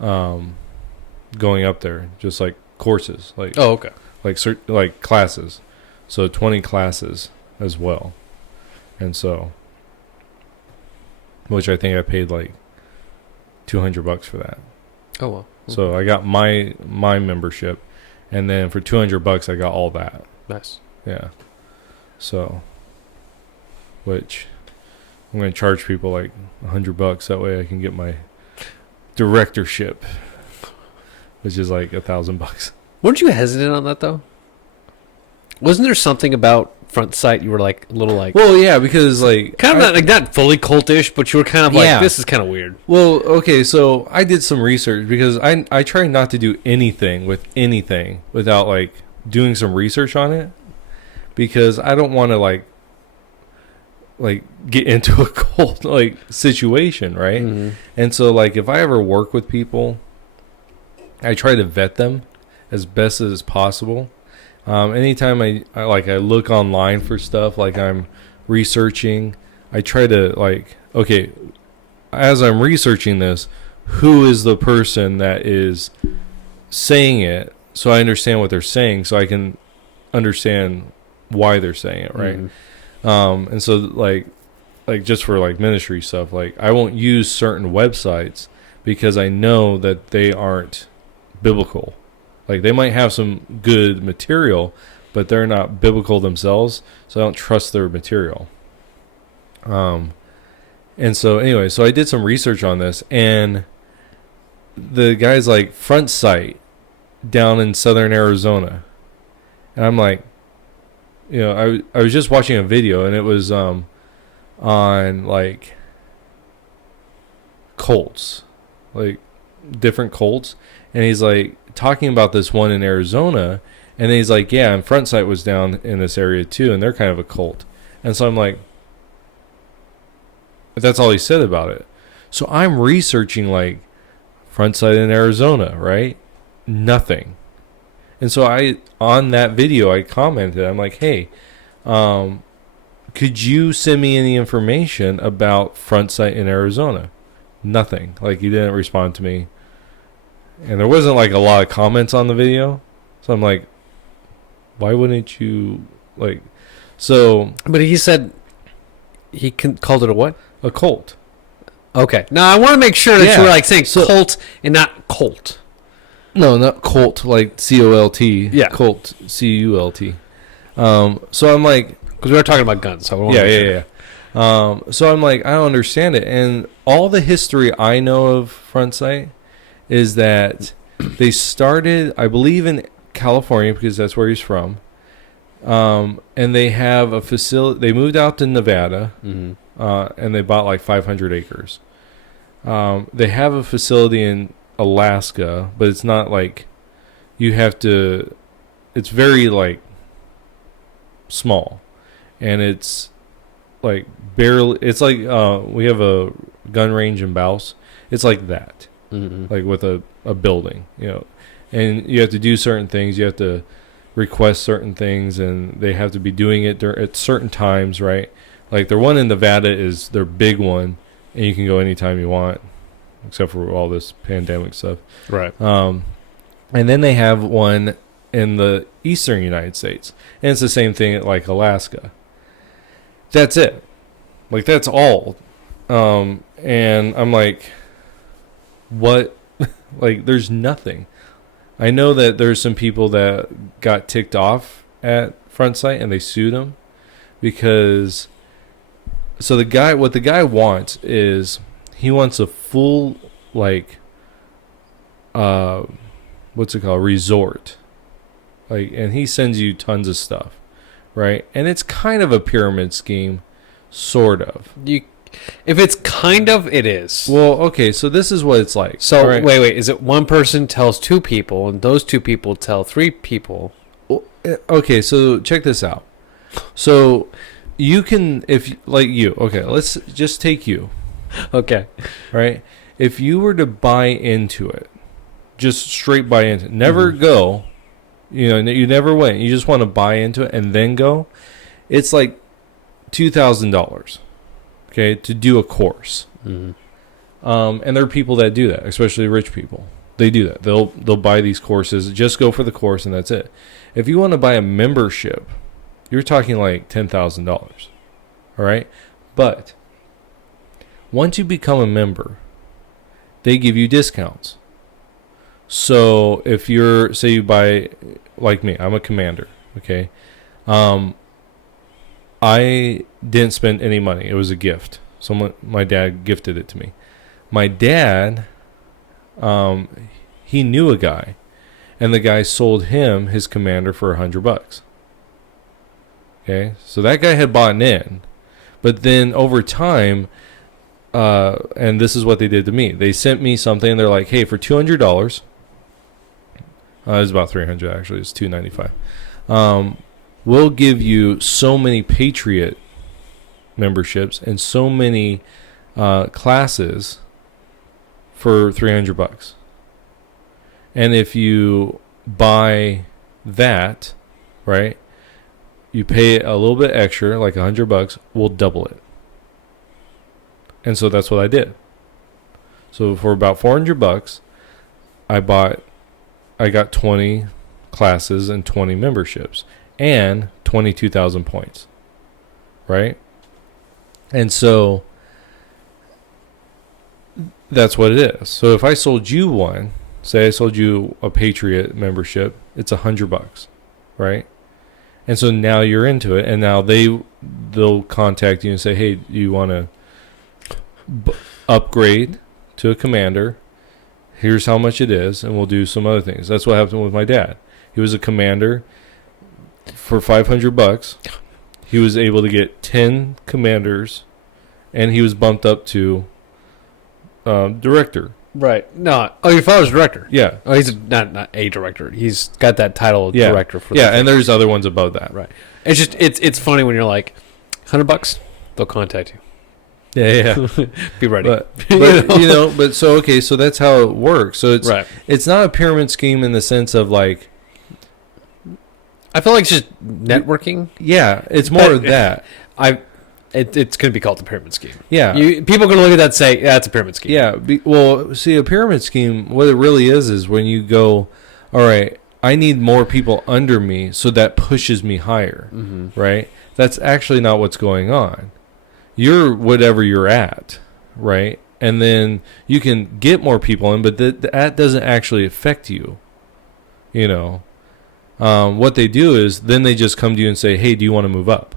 Going up there, just like courses, like okay, like classes. So 20 classes as well, and so, which I think I paid like $200 for that. Oh well. So I got my membership, and then for $200 I got all that. Nice. Yeah. So, which I'm going to charge people like $100. That way I can get my directorship, which is like $1,000. Weren't you hesitant on that though? Wasn't there something about front sight you were like a little like? Well, yeah, because like kind of not fully cultish, but you were kind of like, this is kind of weird. Well, okay, so I did some research because I try not to do anything without like doing some research on it, because I don't want to like get into a cult like situation, right? And so like if I ever work with people, I try to vet them as best as possible. Anytime I look online for stuff, like I'm researching, I try to like, okay, as I'm researching this, who is the person that is saying it, so I understand what they're saying, so I can understand why they're saying it, right? And so like just for like ministry stuff, like I won't use certain websites because I know that they aren't biblical. Like they might have some good material, but they're not biblical themselves, so I don't trust their material. And so anyway, so I did some research on this, and the guy's like Front Sight down in southern Arizona, and I'm like, I was just watching a video, and it was on like cults, like different cults, and he's like talking about this one in Arizona, and he's like, yeah, and Front Sight was down in this area too, and they're kind of a cult. And so I'm like, that's all he said about it. So I'm researching like Front Sight in Arizona, right? Nothing. And so on that video I commented, I'm like, hey, could you send me any information about Front Sight in Arizona? Nothing. Like he didn't respond to me. And there wasn't like a lot of comments on the video. So I'm like, why wouldn't you like, so. But he said he called it a what? A cult. Okay. Now I want to make sure that you were like saying cult and not cult. No, not cult, like COLT. Yeah. Cult, CULT. So I'm like, because we were talking about guns. So yeah. So I'm like, I don't understand it. And all the history I know of Front Sight is that they started, I believe, in California because that's where he's from. And they have a facility. They moved out to Nevada, and they bought like 500 acres. They have a facility in Alaska, but it's not like you have to. It's very like small, and it's like barely. It's like we have a gun range in Bouse. It's like that, like with a building, and you have to do certain things. You have to request certain things, and they have to be doing it at certain times, right? Like their one in Nevada is their big one, and you can go anytime you want, except for all this pandemic stuff. Right. And then they have one in the eastern United States, and it's the same thing at like Alaska. That's it. Like that's all. And I'm like, what? Like there's nothing. I know that there's some people that got ticked off at Front Sight and they sued them because what the guy wants is he wants a full like what's it called, resort. Like, and he sends you tons of stuff, right? And it's kind of a pyramid scheme, sort of. If it's kind of, it is. Well, okay, so this is what it's like. So, right? wait. Is it one person tells two people, and those two people tell three people? Okay, so check this out. So, you can, let's just take you. Okay. Right? If you were to buy into it, just straight buy into it, never go, you never went, you just want to buy into it and then go, it's like $2,000. Okay, to do a course, and there are people that do that, especially rich people. They do that. They'll buy these courses, just go for the course, and that's it. If you want to buy a membership, you're talking like $10,000. All right, but once you become a member, they give you discounts. So if say you buy, like me, I'm a commander. Okay, I didn't spend any money. It was a gift. My dad gifted it to me. My dad, he knew a guy, and the guy sold him his commander for $100. Okay, so that guy had bought in, but then over time, and this is what they did to me. They sent me something, and they're like, "Hey, for $200, it was about $300 actually. It's $295. We'll give you so many Patriot memberships and so many classes for $300. And if you buy that, right, you pay a little bit extra, like $100, we'll double it." And so that's what I did. So for about $400, I got 20 classes and 20 memberships. And 22,000 points, right? And so that's what it is. So if I sold you one, say I sold you a Patriot membership, it's $100, right? And so now you're into it, and now they'll contact you and say, "Hey, do you want to upgrade to a commander? Here's how much it is, and we'll do some other things." That's what happened with my dad. He was a commander. For $500, he was able to get 10 commanders, and he was bumped up to director. Right. No. Oh, your father's director. Yeah. Oh, he's not a director. He's got that title of director for. Yeah, and there's other ones above that. Right. It's just it's funny when you're like, $100, they'll contact you. Yeah. Be ready. But so that's how it works. So it's not a pyramid scheme in the sense of like. I feel like it's just networking. Yeah, it's more of that. It's going to be called the pyramid scheme. Yeah. People are going to look at that and say, yeah, it's a pyramid scheme. Yeah. See, a pyramid scheme, what it really is when you go, all right, I need more people under me, so that pushes me higher, right? That's actually not what's going on. You're whatever you're at, right? And then you can get more people in, but that doesn't actually affect you. you know, what they do is then they just come to you and say, hey, do you want to move up?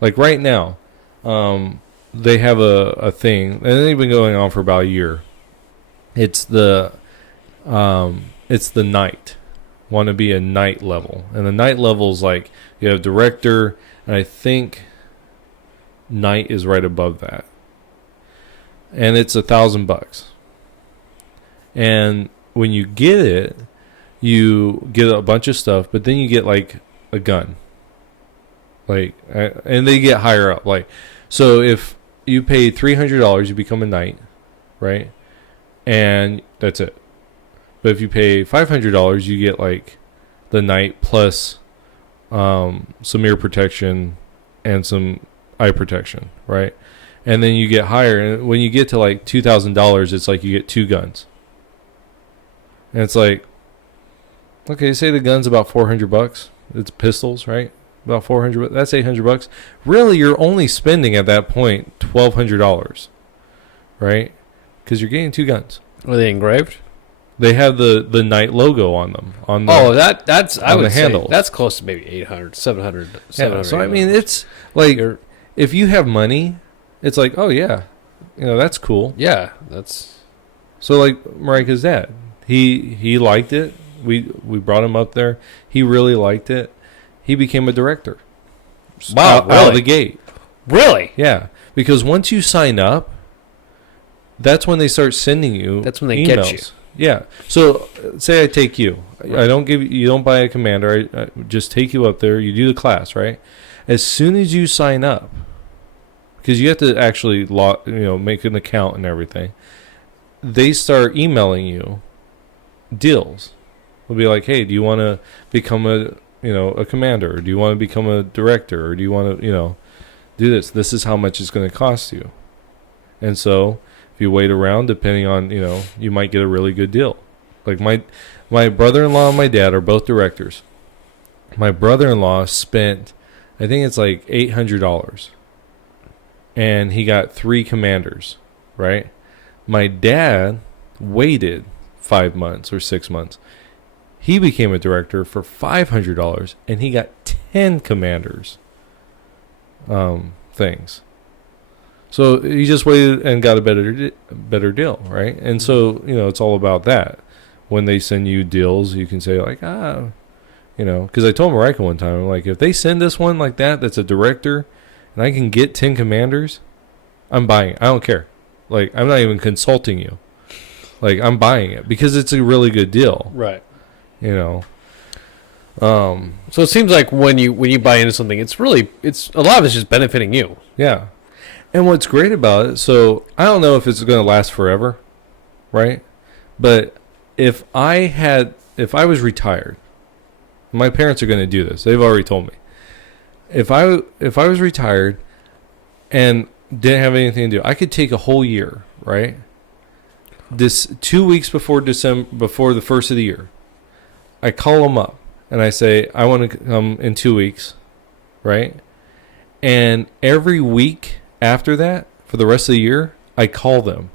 Like right now, they have a thing, and they've been going on for about a year. It's the night. Want to be a night level, and the night level is like you have director, and I think night is right above that, and it's $1,000. And when you get it, you get a bunch of stuff, but then you get like a gun, like, and they get higher up. Like, so if you pay $300, you become a knight, right? And that's it. But if you pay $500, you get like the knight plus some ear protection and some eye protection, right? And then you get higher, and when you get to like $2,000, it's like you get 2 guns. And it's like, okay, say the gun's about $400. It's pistols, right? About $400. That's $800. Really, you're only spending at that point $1,200, right? Because you're getting 2 guns. Are they engraved? They have the Knight logo on them. On the, that's I on would the say handle. that's close to maybe 800, 700. Yeah, so I mean, it's like if you have money, it's like, oh yeah, you know, that's cool. Yeah, that's so like Marika's dad. He liked it. We brought him up there. He really liked it. He became a director. Wow, out of the gate. Really? Yeah, because once you sign up, that's when they start sending you. That's when they emails. get you. Yeah. So say I take you. Right. I don't give you don't buy a commander. I just take you up there. You do the class, right? As soon as you sign up, because you have to actually make an account and everything, they start emailing you deals. They'll be like, hey, do you want to become a commander? Or do you want to become a director? Or do you want to, do this? This is how much it's going to cost you. And so if you wait around, depending on, you might get a really good deal. Like my brother-in-law and my dad are both directors. My brother-in-law spent, I think it's like $800. And he got 3 commanders, right? My dad waited 5 months or 6 months. He became a director for $500, and he got 10 commanders things. So he just waited and got a better deal, right? And so, it's all about that. When they send you deals, you can say like, because I told Marika one time, I'm like, if they send this one like that's a director, and I can get 10 commanders, I'm buying it. I don't care. Like, I'm not even consulting you. Like, I'm buying it because it's a really good deal. Right. So it seems like when you buy into something, it's a lot of it's just benefiting you. Yeah. And what's great about it, so I don't know if it's going to last forever, right? But if I was retired, my parents are going to do this. They've already told me. If I was retired and didn't have anything to do, I could take a whole year, right? This 2 weeks before the first of the year, I call them up and I say, I want to come in 2 weeks, right? And every week after that, for the rest of the year, I call them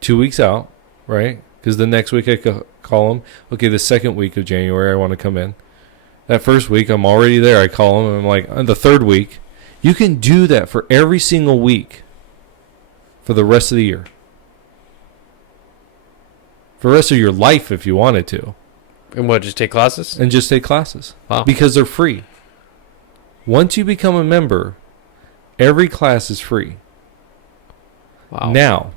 2 weeks out, right? Because the next week I call them, okay, the second week of January I want to come in. That first week I'm already there. I call them and I'm like, on the third week, you can do that for every single week for the rest of the year. For the rest of your life if you wanted to. And what, just take classes? And just take classes. Wow. Because they're free. Once you become a member, every class is free. Wow. Now,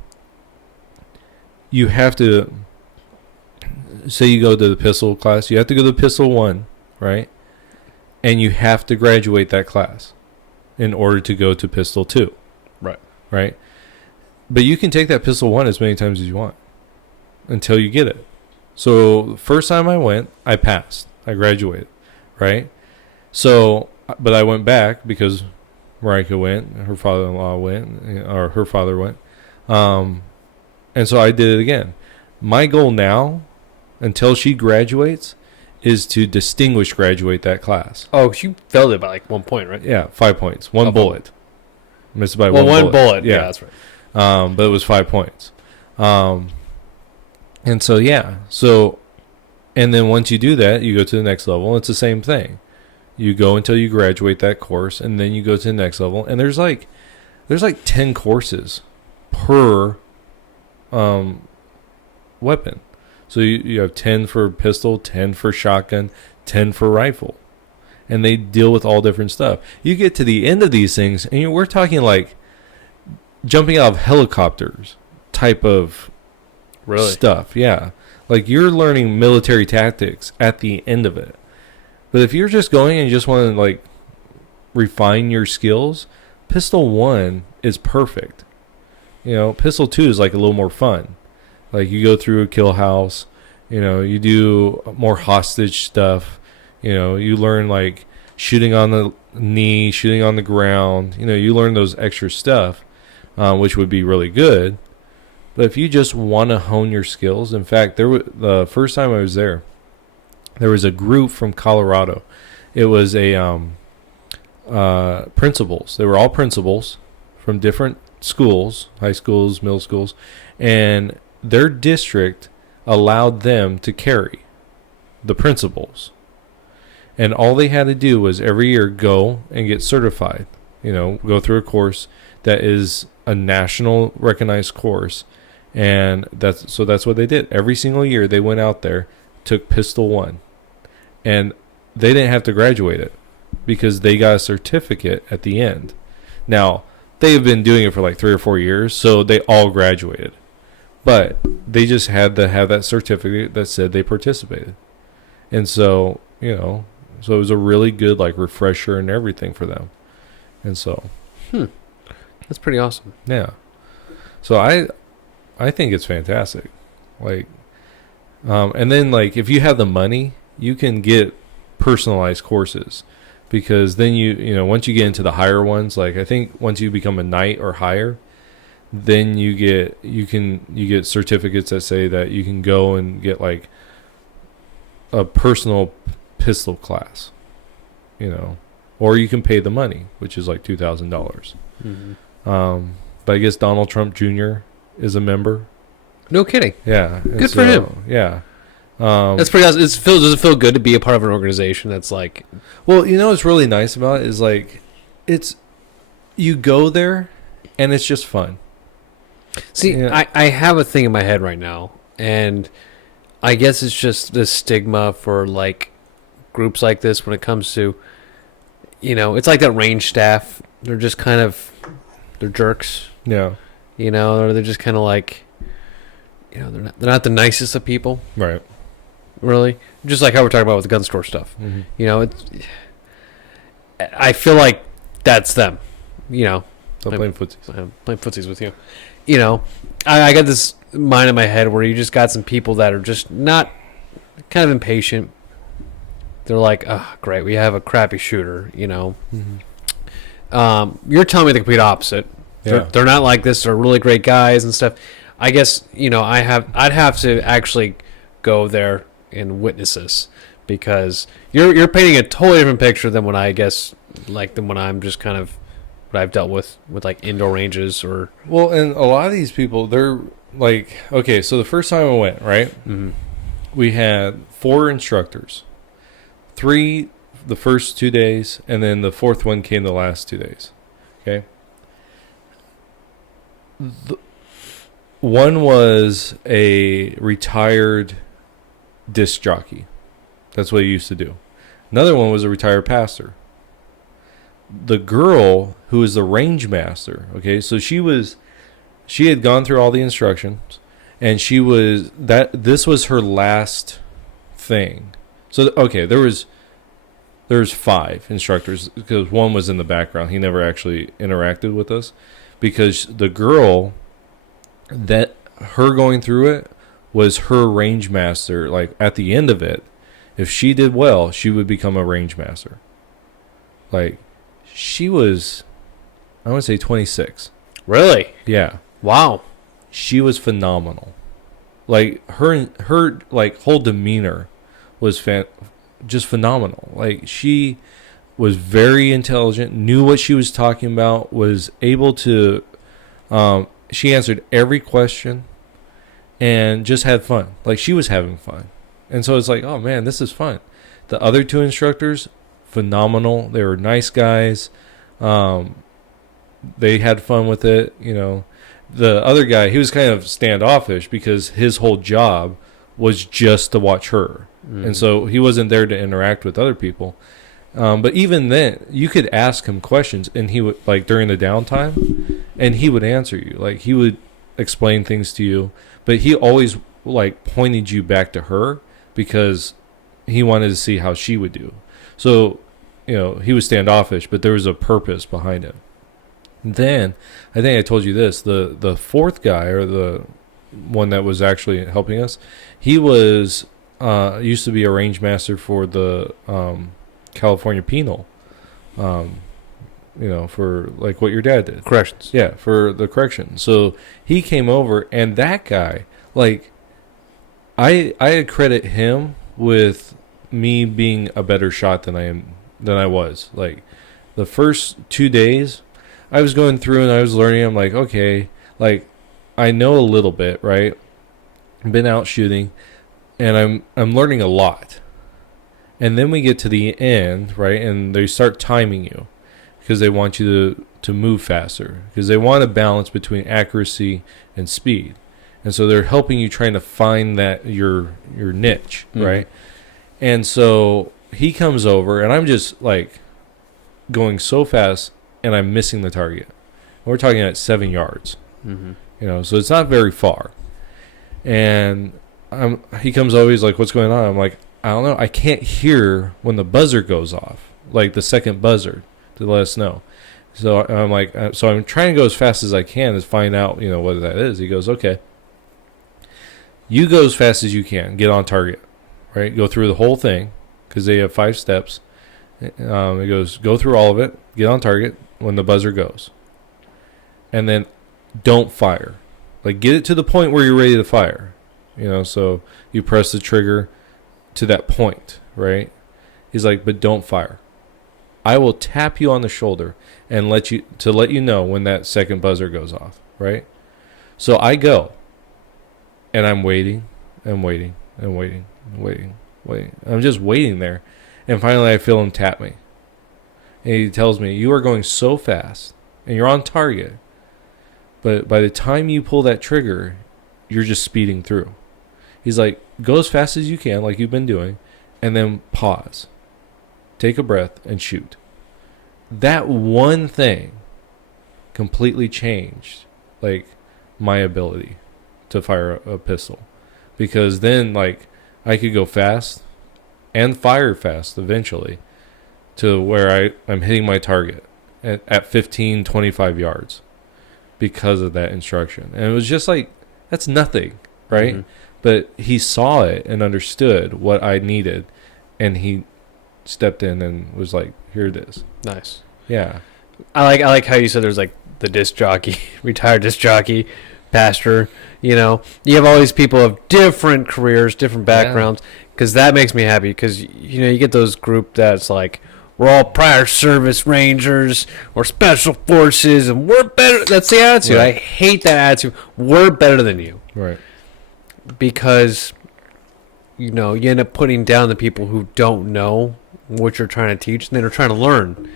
you have to, say you go to the pistol class, you have to go to pistol 1, right? And you have to graduate that class in order to go to pistol 2. Right. Right? But you can take that pistol 1 as many times as you want until you get it. So the first time I went, I passed. I graduated, right? So, but I went back because Marika went, her father-in-law went, or her father went. And so I did it again. My goal now, until she graduates, is to distinguish graduate that class. Oh, you failed it by like 1 point, right? Yeah, 5 points. One bullet. Missed by one bullet. bullet. Yeah, that's right. But it was 5 points. And so, yeah. So And then once you do that, you go to the next level. It's the same thing. You go until you graduate that course, and then you go to the next level. And there's like 10 courses per weapon. So you have 10 for pistol, 10 for shotgun, 10 for rifle. And they deal with all different stuff. You get to the end of these things, and we're talking like jumping out of helicopters type of stuff. Yeah. Like you're learning military tactics at the end of it. But if you're just going and you just want to like refine your skills, Pistol 1 is perfect. You know, Pistol 2 is like a little more fun. Like you go through a kill house, you know, you do more hostage stuff. You know, you learn like shooting on the knee, shooting on the ground. You know, you learn those extra stuff, which would be really good. But if you just want to hone your skills, in fact, the first time I was there was a group from Colorado. It was a principals. They were all principals from different schools, high schools, middle schools, and their district allowed them to carry the principals. And all they had to do was every year go and get certified. You know, go through a course that is a national recognized course. And that's what they did. Every single year they went out there, took Pistol 1. And they didn't have to graduate it because they got a certificate at the end. Now, they've been doing it for like 3 or 4 years, so they all graduated. But they just had to have that certificate that said they participated. And so, you know, so it was a really good like refresher and everything for them. And so that's pretty awesome. Yeah. So I think it's fantastic. Like and then like if you have the money, you can get personalized courses, because then you know once you get into the higher ones, like I think once you become a knight or higher, then you get certificates that say that you can go and get like a personal pistol class, you know, or you can pay the money, which is like $2,000. Mm-hmm. But I guess Donald Trump Jr. is a member. No kidding. Yeah. Good for him. Yeah. That's pretty awesome. Does it feel good to be a part of an organization that's like... Well, you know what's really nice about it is like, you go there and it's just fun. See, yeah. I have a thing in my head right now, and I guess it's just the stigma for like groups like this when it comes to, you know, it's like that range staff. They're just kind of, they're jerks. Yeah. You know, or they're just kind of like, you know, they're not the nicest of people. Right. Really. Just like how we're talking about with the gun store stuff. Mm-hmm. You know, I feel like that's them. You know. I'm playing footsies. I'm playing footsies with you. You know, I got this mind in my head where you just got some people that are just not, kind of impatient. They're like, oh, great, we have a crappy shooter, you know. Mm-hmm. You're telling me the complete opposite. Yeah. They're not like this. They're really great guys and stuff. I guess, you know, I'd have to actually go there and witness this, because you're painting a totally different picture than what I guess, like, than when I'm just kind of what I've dealt with like indoor ranges or... Well, and a lot of these people, they're like, okay, so the first time I went, right, mm-hmm. we had 4 instructors. 3 the first 2 days, and then the 4th one came the last 2 days. Okay? One was a retired disc jockey. That's what he used to do. Another one was a retired pastor. The girl who was the range master, okay, so she had gone through all the instructions, and this was her last thing. So okay, there was 5 instructors, because one was in the background. He never actually interacted with us, because the girl that her going through it was her range master. Like at the end of it, if she did well, she would become a range master. Like she was, I want to say 26. Really? Yeah. Wow. She was phenomenal. Like her like whole demeanor was just phenomenal. Like she was very intelligent, knew what she was talking about, was able to she answered every question and just had fun. Like she was having fun. And so it's like, oh man, this is fun. The other two instructors, phenomenal. They were nice guys. They had fun with it. You know, the other guy, he was kind of standoffish because his whole job was just to watch her. And so he wasn't there to interact with other people. But even then, you could ask him questions, and he would, like, during the downtime, and he would answer you. Like, he would explain things to you, but he always, like, pointed you back to her because he wanted to see how she would do. So, you know, he was standoffish, but there was a purpose behind it. Then, I think I told you this, the fourth guy, or the one that was actually helping us, he was used to be a range master for the California Penal, you know, for like what your dad did. Corrections. Yeah, for the correction. So he came over, and that guy, like, I credit him with me being a better shot than I was. Like, the first 2 days, I was going through and I was learning. I'm like, okay, like, I know a little bit, right? I've been out shooting, and I'm learning a lot. And then we get to the end, right? And they start timing you because they want you to move faster, because they want a balance between accuracy and speed. And so they're helping you, trying to find that your niche, right? And so he comes over, and I'm just like going so fast, and I'm missing the target. We're talking at 7 yards, you know, so it's not very far. And he comes over, he's like, "What's going on?" I'm like, "I don't know. I can't hear when the buzzer goes off, like the second buzzer, to let us know." So I'm like, so I'm trying to go as fast as I can to find out, you know, what that is. He goes, "Okay, you go as fast as you can. Get on target, right? Go through the whole thing, because they have 5 steps." He goes, "Go through all of it. Get on target when the buzzer goes, and then don't fire. Like, get it to the point where you're ready to fire. You know, so you press the trigger to that point, right?" He's like, "But don't fire. I will tap you on the shoulder and let you know when that second buzzer goes off, right?" So I go, and I'm waiting and waiting and waiting and waiting, waiting. I'm just waiting there, and finally I feel him tap me, and he tells me, "You are going so fast, and you're on target, but by the time you pull that trigger, you're just speeding through." He's like, "Go as fast as you can, like you've been doing, and then pause. Take a breath and shoot." That one thing completely changed, like, my ability to fire a pistol. Because then, like, I could go fast and fire fast eventually to where I'm hitting my target at 15, 25 yards because of that instruction. And it was just like, that's nothing, right? But he saw it and understood what I needed, and he stepped in and was like, "Here it is." Nice. Yeah. I like how you said there's like the disc jockey, retired disc jockey, pastor. You know, you have all these people of different careers, different backgrounds, because that makes me happy. Because, you know, you get those group that's like, we're all prior service rangers or special forces, and we're better. That's the attitude. Right. I hate that attitude. We're better than you. Right. Because, you know, you end up putting down the people who don't know what you're trying to teach, and they're trying to learn.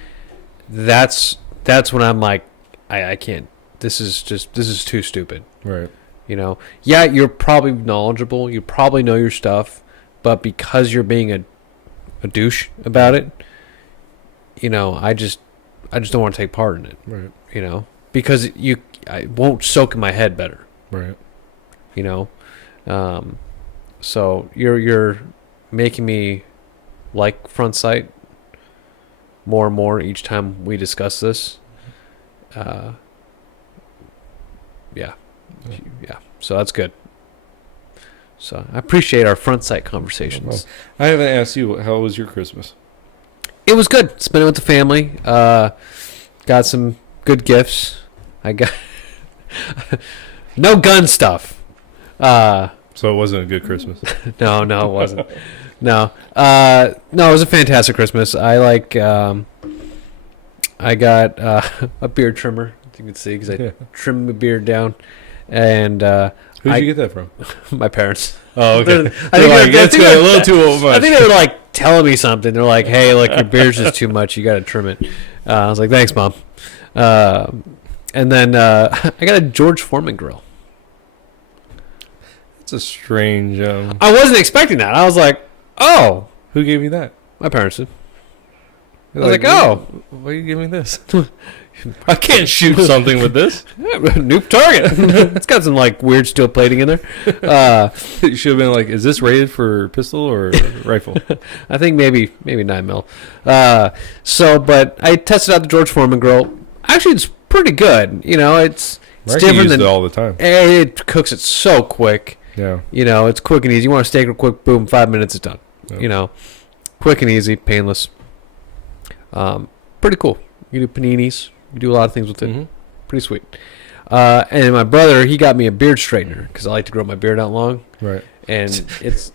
That's when I'm like, I can't. This is too stupid. Right. You know, yeah, you're probably knowledgeable. You probably know your stuff, but because you're being a douche about it, you know, I just don't want to take part in it. Right. You know, because I won't soak in my head better. Right. You know, so you're making me like front sight more and more each time we discuss this. Yeah. So that's good. So I appreciate our front sight conversations. I haven't asked you, how was your Christmas? It was good. Spent it with the family. Got some good gifts. I got no gun stuff. So it wasn't a good Christmas. No, it wasn't. No, it was a fantastic Christmas. I got a beard trimmer, as you can see, because I trimmed my beard down. And who'd you get that from? My parents. Oh, okay. I think that's going a little too much. I think they were like telling me something. They're like, "Hey, like your beard's just too much. You got to trim it." I was like, "Thanks, Mom." And then I got a George Foreman grill. It's a strange. I wasn't expecting that. I was like, "Oh, who gave you that? My parents did." I was like, "Oh, why are you giving me this? I can't shoot something with this. Noob target. It's got some like weird steel plating in there." You should have been like, "Is this rated for pistol or rifle?" I think maybe 9mm. But I tested out the George Foreman grill. Actually, it's pretty good. You know, it's different than it all the time. It cooks it so quick. Yeah. You know, it's quick and easy. You want a steak real quick, boom, 5 minutes, it's done. Yep. You know, quick and easy, painless. Pretty cool. You do paninis. You do a lot of things with it. Mm-hmm. Pretty sweet. And my brother, he got me a beard straightener because I like to grow my beard out long. Right. And it's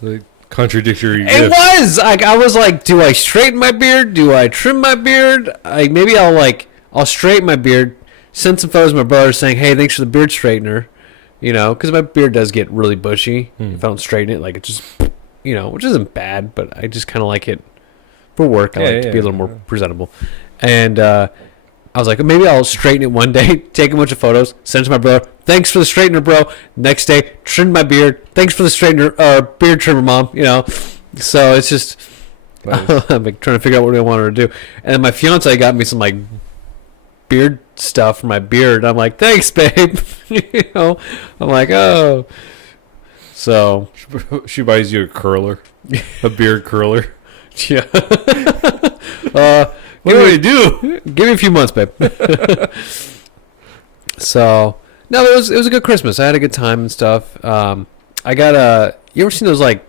the contradictory. It was like I was like, do I straighten my beard? Do I trim my beard? Maybe I'll straighten my beard. Send some photos to my brother saying, "Hey, thanks for the beard straightener." You know, because my beard does get really bushy if I don't straighten it. Like it just, you know, which isn't bad, but I just kind of like it for work. I like to be a little more presentable. And I was like, maybe I'll straighten it one day, take a bunch of photos, send it to my brother. "Thanks for the straightener, bro." Next day, trim my beard. "Thanks for the straightener, beard trimmer, Mom." You know, so it's just nice. I'm like trying to figure out what I want her to do. And then my fiance got me some like beard stuff for my beard. I'm like, "Thanks, babe." You know, I'm like, "Oh." So she buys you a curler, a beard curler. Yeah. What do I do? Give me a few months, babe. So no, it was a good Christmas. I had a good time and stuff. I got you ever seen those like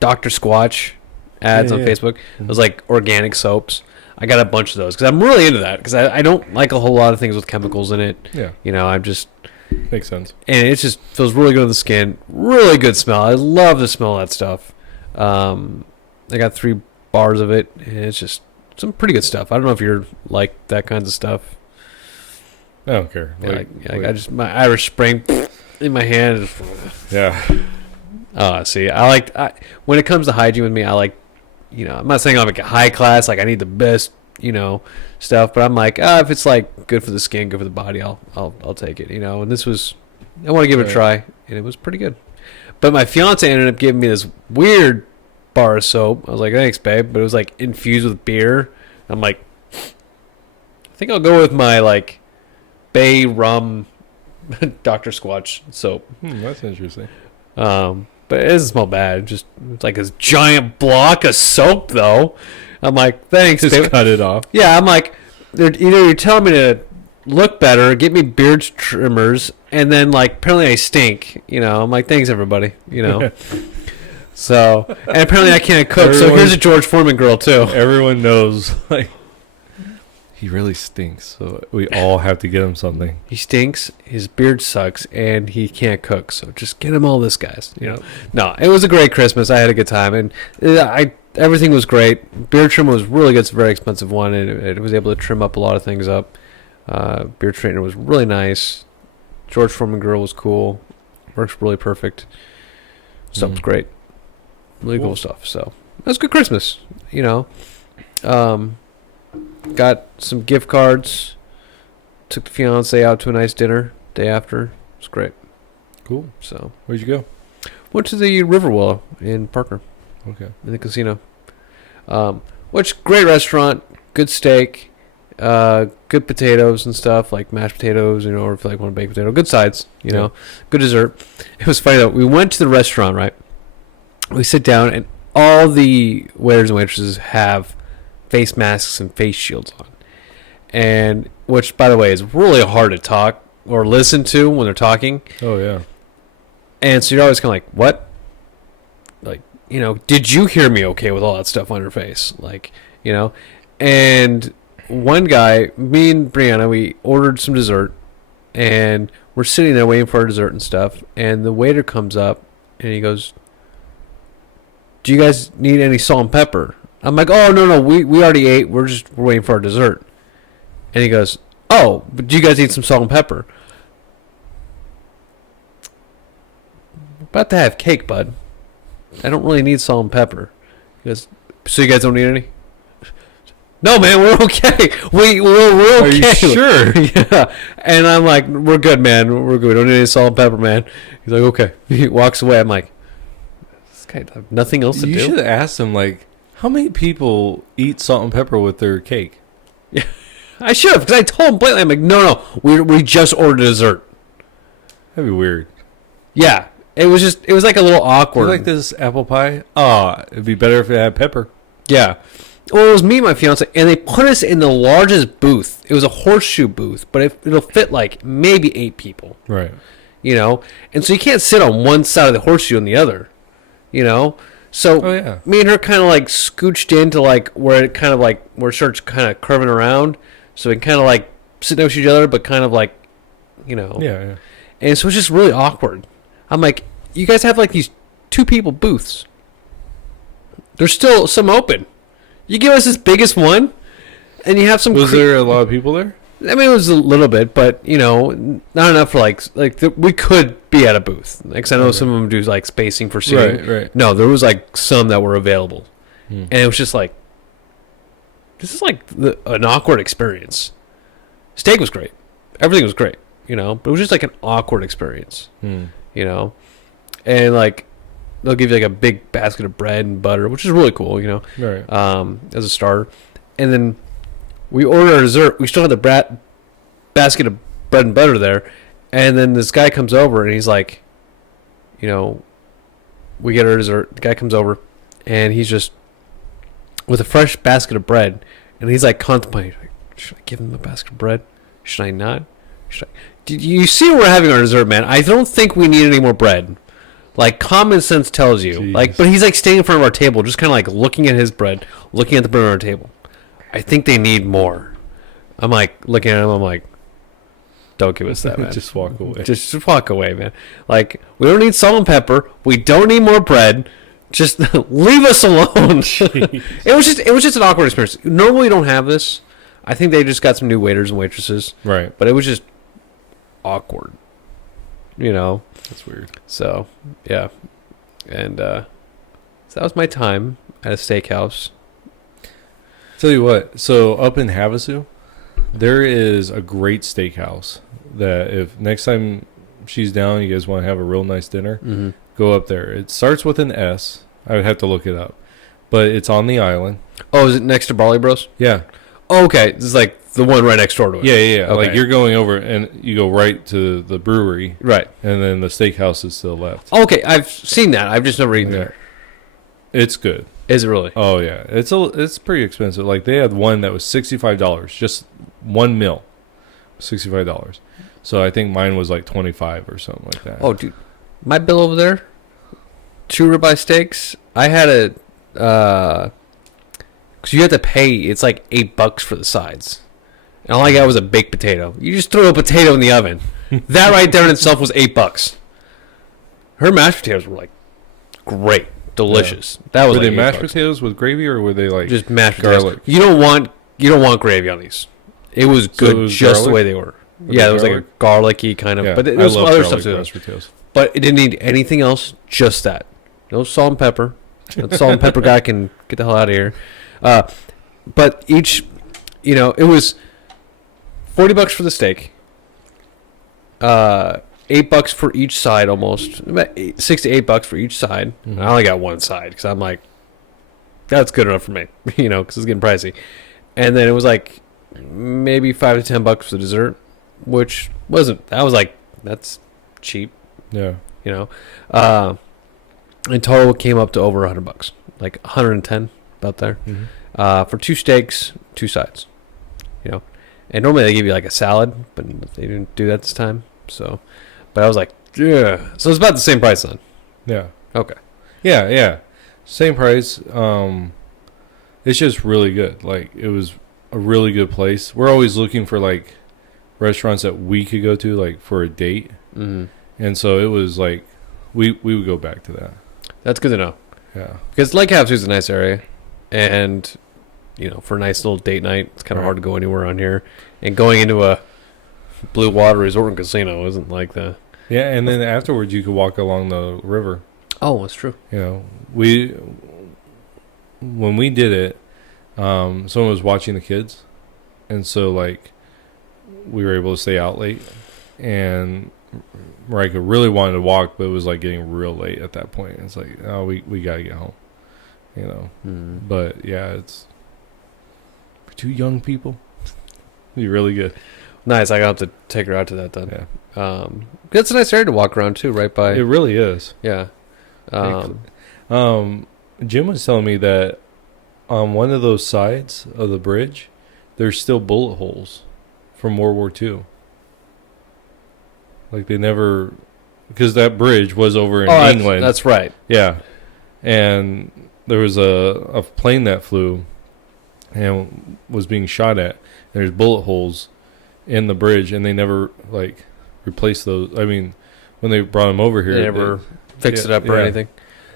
Dr. Squatch ads on Facebook? Those like organic soaps. I got a bunch of those because I'm really into that because I don't like a whole lot of things with chemicals in it. Yeah. You know, I'm just makes sense. And it just feels really good on the skin. Really good smell. I love the smell of that stuff. I got 3 bars of it, and it's just some pretty good stuff. I don't know if you're like that kinds of stuff. I don't care. I just my Irish Spring in my hand. Yeah. See, when it comes to hygiene with me, I like, you know, I'm not saying I'm like a high class, like I need the best, you know, stuff, but I'm like, if it's like good for the skin, good for the body, I'll take it, you know. And this was, I want to give it a try, and it was pretty good. But my fiance ended up giving me this weird bar of soap. I was like, "Thanks, babe," but it was like infused with beer. I'm like, I think I'll go with my like Bay Rum Dr. Squatch soap. That's interesting. But it doesn't smell bad. It's like a giant block of soap, though. I'm like, "Thanks, just babe." Cut it off. Yeah, I'm like, either you're telling me to look better, get me beard trimmers, and then like apparently I stink. You know, I'm like, "Thanks, everybody." You know. So, and apparently I can't cook. So here's a George Foreman grill too. Everyone knows, like, he really stinks. So we all have to get him something. He stinks. His beard sucks, and he can't cook. So just get him all this, guys. You know. No, it was a great Christmas. I had a good time, and everything was great. Beard trim was really good. It's a very expensive one, and it was able to trim up a lot of things up. Beard straightener was really nice. George Foreman grill was cool. Works really perfect. Stuff was great. Really cool stuff. So it was a good Christmas, you know. Got some gift cards. Took the fiance out to a nice dinner day after. It was great. Cool. So where'd you go? Went to the Riverwillow in Parker. Okay. In the casino. Which great restaurant, good steak, good potatoes and stuff, like mashed potatoes, you know, or if you like want a baked potato, good sides, you know, good dessert. It was funny though. We went to the restaurant, right? We sit down, and all the waiters and waitresses have face masks and face shields on. And which, by the way, is really hard to talk or listen to when they're talking. Oh, yeah. And so you're always kind of like, what? Like, you know, did you hear me okay with all that stuff on your face? Like, you know. And one guy, me and Brianna, we ordered some dessert, and we're sitting there waiting for our dessert and stuff. And the waiter comes up, and he goes, "Do you guys need any salt and pepper?" I'm like, "Oh, no, we already ate. We're waiting for our dessert." And he goes, "Oh, but do you guys need some salt and pepper?" about to have cake, bud. I don't really need salt and pepper. So you guys don't need any? No, man, we're okay. We're okay. Are you sure? Yeah. And I'm like, we're good, man. We're good. We don't need any salt and pepper, man. He's like, okay. He walks away. I'm like, this guy has nothing else to do. You should have asked him, like, how many people eat salt and pepper with their cake? Yeah, I should have, because I told him blatantly. I'm like, no, we just ordered dessert. That'd be weird. Yeah, it was like a little awkward. You like this apple pie? It'd be better if it had pepper. Yeah. Well, it was me and my fiance, and they put us in the largest booth. It was a horseshoe booth, but it'll fit like maybe 8 people. Right. You know, and so you can't sit on one side of the horseshoe and the other. You know, so me and her kind of like scooched into like where it kind of like where it starts kind of curving around, so we can kind of like sit next to each other, but kind of like, you know. Yeah. And so it's just really awkward. I'm like, you guys have like these 2 people booths. There's still some open. You give us this biggest one, and you have some. Was there a lot of people there? I mean, it was a little bit, but you know, not enough for we could be at a booth. Like, I know some of them do like spacing for seating. Right. No, there was like some that were available, and it was just like, this is like an awkward experience. Steak was great, everything was great, you know, but it was just like an awkward experience, you know, and like they'll give you like a big basket of bread and butter, which is really cool, you know, right. as a starter, and then. We ordered our dessert. We still had the basket of bread and butter there. And then this guy comes over, and he's like, you know, we get our dessert. The guy comes over, and he's just with a fresh basket of bread. And he's like contemplating, should I give him a basket of bread? Should I not? Did you see we're having our dessert, man? I don't think we need any more bread. Like, common sense tells you. Jeez. Like, but he's like standing in front of our table, just kind of like looking at his bread, looking at the bread on our table. I think they need more. I'm like looking at him. I'm like, don't give us that, man. Just walk away. Just walk away, man. Like, we don't need salt and pepper. We don't need more bread. Just leave us alone. It was just an awkward experience. Normally, we don't have this. I think they just got some new waiters and waitresses. Right. But it was just awkward. You know. That's weird. So yeah, and so that was my time at a steakhouse. Tell you what, so up in Havasu, there is a great steakhouse that if next time she's down, you guys want to have a real nice dinner, go up there. It starts with an S. I would have to look it up. But it's on the island. Oh, is it next to Barley Bros? Yeah. Oh, okay. This is like the one right next door to it. Yeah. Okay. Like you're going over and you go right to the brewery. Right. And then the steakhouse is to the left. Okay, I've seen that. I've just never eaten there. It's good. Is it really? Oh yeah, it's pretty expensive. Like they had one that was $65, just one meal, $65. So I think mine was like 25 or something like that. Oh, dude, my bill over there, 2 ribeye steaks. I had a because you have to pay. It's like $8 for the sides, and all I got was a baked potato. You just throw a potato in the oven. That right there in itself was $8. Her mashed potatoes were like great. Delicious. Yeah. That was were like they mashed potatoes with gravy or were they like just mashed garlic? Potatoes. You don't want gravy on these. It was good just garlic? the way they were. Yeah, it was like a garlicky kind of. Yeah, but there was some other stuff too. Mashed potatoes. But it didn't need anything else. Just that. No salt and pepper. That salt and pepper guy can get the hell out of here. But each, you know, it was $40 for the steak. $8 for each side, almost about $6 to $8 for each side. I only got one side because I'm like, that's good enough for me, you know, because it's getting pricey. And then it was like maybe $5 to $10 for the dessert, which wasn't. I was like, that's cheap, Yeah, you know. In total, it came up to over $100, like 110 about there, for 2 steaks, 2 sides, you know. And normally they give you like a salad, but they didn't do that this time, so. But I was like, yeah. So it's about the same price then. yeah, Okay. yeah. Same price. It's just really good. Like it was a really good place. We're always looking for like restaurants that we could go to, like for a date. And so it was like we would go back to that. That's good to know. Yeah, because Lake Havasu is a nice area, and you know, for a nice little date night, it's kind of hard to go anywhere on here. And going into a Blue Water Resort and Casino isn't like the Yeah, and then afterwards you could walk along the river. Oh, that's true. You know, when we did it, someone was watching the kids, and so like we were able to stay out late, and Marika really wanted to walk, but it was like getting real late at that point. It's like, oh, we gotta get home, you know. But yeah, it's for two young people. It'd be really good. Nice. I got to take her out to that then. Yeah. It's a nice area to walk around too, right by. It really is. Yeah. Jim was telling me that on one of those sides of the bridge, there's still bullet holes from World War II. Like they never, because that bridge was over in England. That's right. Yeah, and there was a plane that flew and was being shot at. And there's bullet holes in the bridge, and they never like replaced those. I mean, when they brought them over here, They never fixed it up or anything.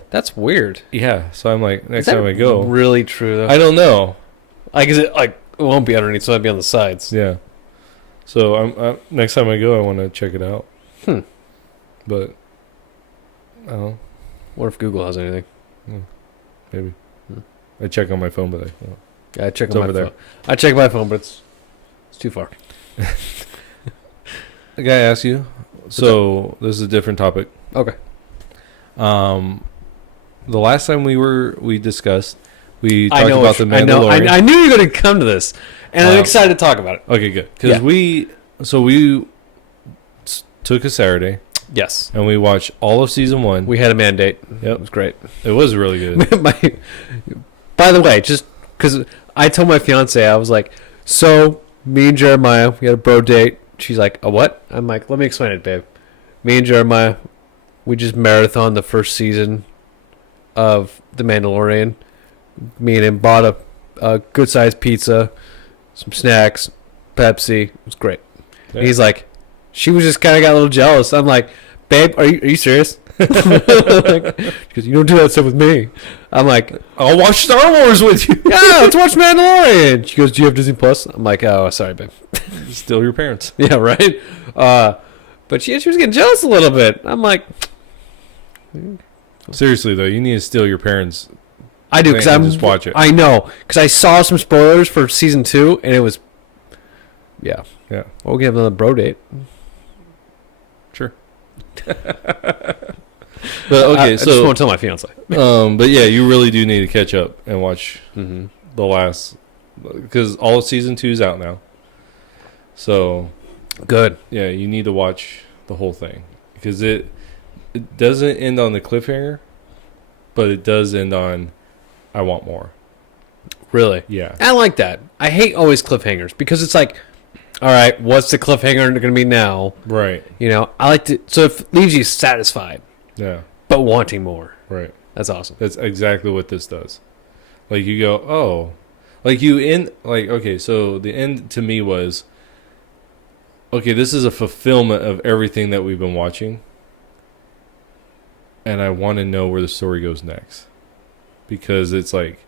That's weird. Yeah, so I'm like, next time I go, really true though. I don't know. Like, is it like it won't be underneath, so it'd be on the sides. Yeah. So I'm next time I go, I want to check it out. But I don't know. What if Google has anything? Maybe. I check on my phone, but Yeah, I check it's on my over there. phone. I check my phone, but it's too far. The guy asked you. So this is a different topic. Okay. The last time we discussed, we talked about the Mandalorian. I knew you were going to come to this, and I'm excited to talk about it. Okay, good. Because we took a Saturday. Yes. And we watched all of season 1. We had a mandate. Yep. It was great. It was really good. By the way, just because I told my fiance, I was like, so me and Jeremiah, we had a bro date. She's like, a what? I'm like, let me explain it, babe. Me and Jeremiah, we just marathoned the first season of The Mandalorian. Me and him bought a good-sized pizza, some snacks, Pepsi. It was great. Yeah. And he's like, she was just kind of got a little jealous. I'm like, babe, are you serious? Because you don't do that stuff with me. I'm like, I'll watch Star Wars with you. Yeah, let's watch Mandalorian. She goes, do you have Disney Plus? I'm like, oh, sorry, babe. Still your parents. Yeah, right? But she was getting jealous a little bit. I'm like, seriously though, you need to steal your parents. I do, because I'm just watch it. I know, because I saw some spoilers for season 2, and it was, yeah. Well, we can have another bro date. Sure. But okay, I just won't tell my fiance. But yeah, you really do need to catch up and watch the last, because all of season 2 is out now. So good. Yeah, you need to watch the whole thing, because it doesn't end on the cliffhanger, but it does end on I want more. Really? Yeah. I like that. I hate always cliffhangers, because it's like, all right, what's the cliffhanger going to be now? Right. You know, I like to, so it leaves you satisfied. Yeah. But wanting more. Right. That's awesome. That's exactly what this does. Like you go, oh, like you end, like, okay, so the end to me was, okay, this is a fulfillment of everything that we've been watching. And I want to know where the story goes next. Because it's like,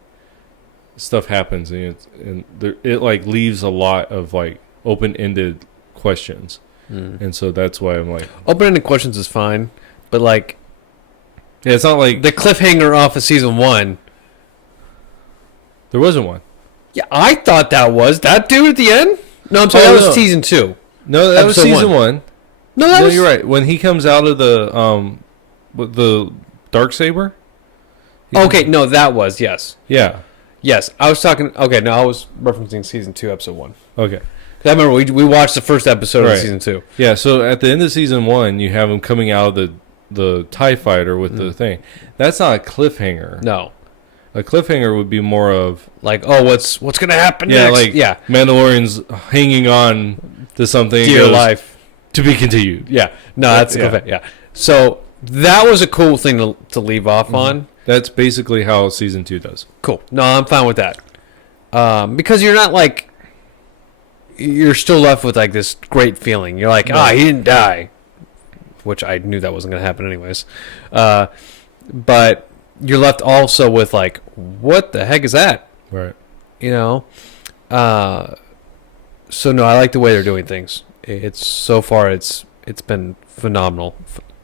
stuff happens and it like leaves a lot of like open-ended questions. And so that's why I'm like, open-ended questions is fine, but like, yeah, it's not like the cliffhanger off of season 1. There wasn't one. Yeah, I thought that was that dude at the end. No, I'm sorry, that was season 2. No, that was season 1. No, you're right. When he comes out of the Darksaber. Okay, no, that was yes. Yeah. Yes, I was talking. Okay, no, I was referencing season 2, episode 1. Okay. I remember we watched the first episode of season 2. Yeah, so at the end of season 1, you have him coming out of the TIE fighter with the thing. That's not a cliffhanger. No. A cliffhanger would be more of like, oh, what's going to happen next? Like Mandalorian's hanging on to something. Dear life. To be continued. Yeah. No, that's a cliffhanger. Yeah. So that was a cool thing to leave off on. That's basically how season 2 does. Cool. No, I'm fine with that. Because you're not like, you're still left with like this great feeling. You're like, he didn't die. Which I knew that wasn't going to happen anyways. But you're left also with like, what the heck is that? Right. You know? So no, I like the way they're doing things. It's so far it's It's been phenomenal.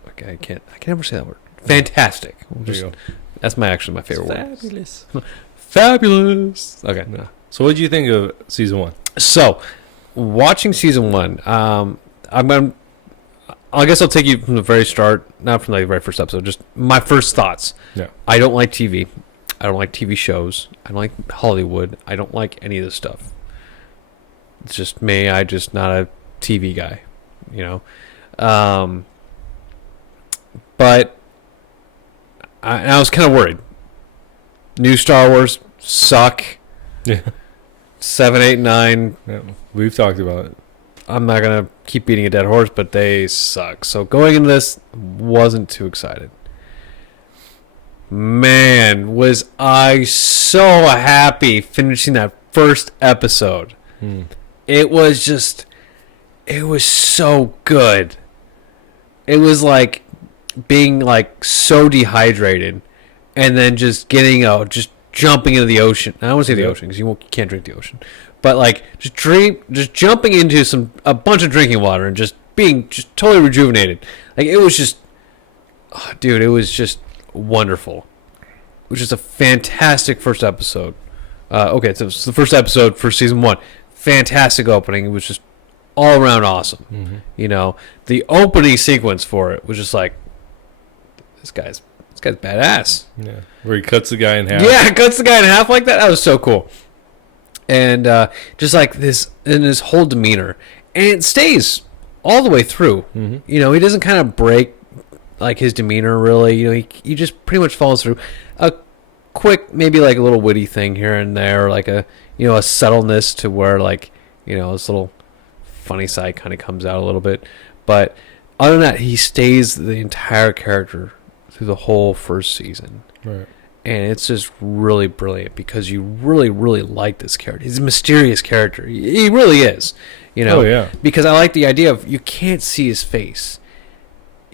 Okay, I can never say that word. Fantastic. There you go. That's my favorite word. Fabulous. Fabulous. Okay. Yeah. So what did you think of season 1? So, watching season 1, I guess I'll take you from the very start, not from the very first episode, just my first thoughts. Yeah. I don't like TV. I don't like TV shows. I don't like Hollywood. I don't like any of this stuff. It's just me. I'm just not a TV guy, you know. But I was kind of worried. New Star Wars suck. Yeah. 7, 8, 9. Yeah. We've talked about it. I'm not going to keep beating a dead horse, but they suck. So going into this, wasn't too excited. Man, was I so happy finishing that first episode. It was so good. It was like being like so dehydrated and then just just jumping into the ocean. I don't want to say the ocean because you can't drink the ocean. But like just jumping into a bunch of drinking water and just being just totally rejuvenated. Like it was just, dude, it was just wonderful. It was just a fantastic first episode. Okay, so it's the first episode for season 1. Fantastic opening. It was just all around awesome. Mm-hmm. You know, the opening sequence for it was just like, this guy's badass. Yeah, where he cuts the guy in half. Yeah, cuts the guy in half like that. That was so cool. And just like this, in his whole demeanor, and it stays all the way through. Mm-hmm. You know, he doesn't kind of break like his demeanor really. You know, he just pretty much follows through. A quick, maybe like a little witty thing here and there, like a subtleness to where like this little funny side kind of comes out a little bit. But other than that, he stays the entire character through the whole first season. Right. And it's just really brilliant because you really, really like this character. He's a mysterious character. He really is. Oh, yeah. Because I like the idea of you can't see his face.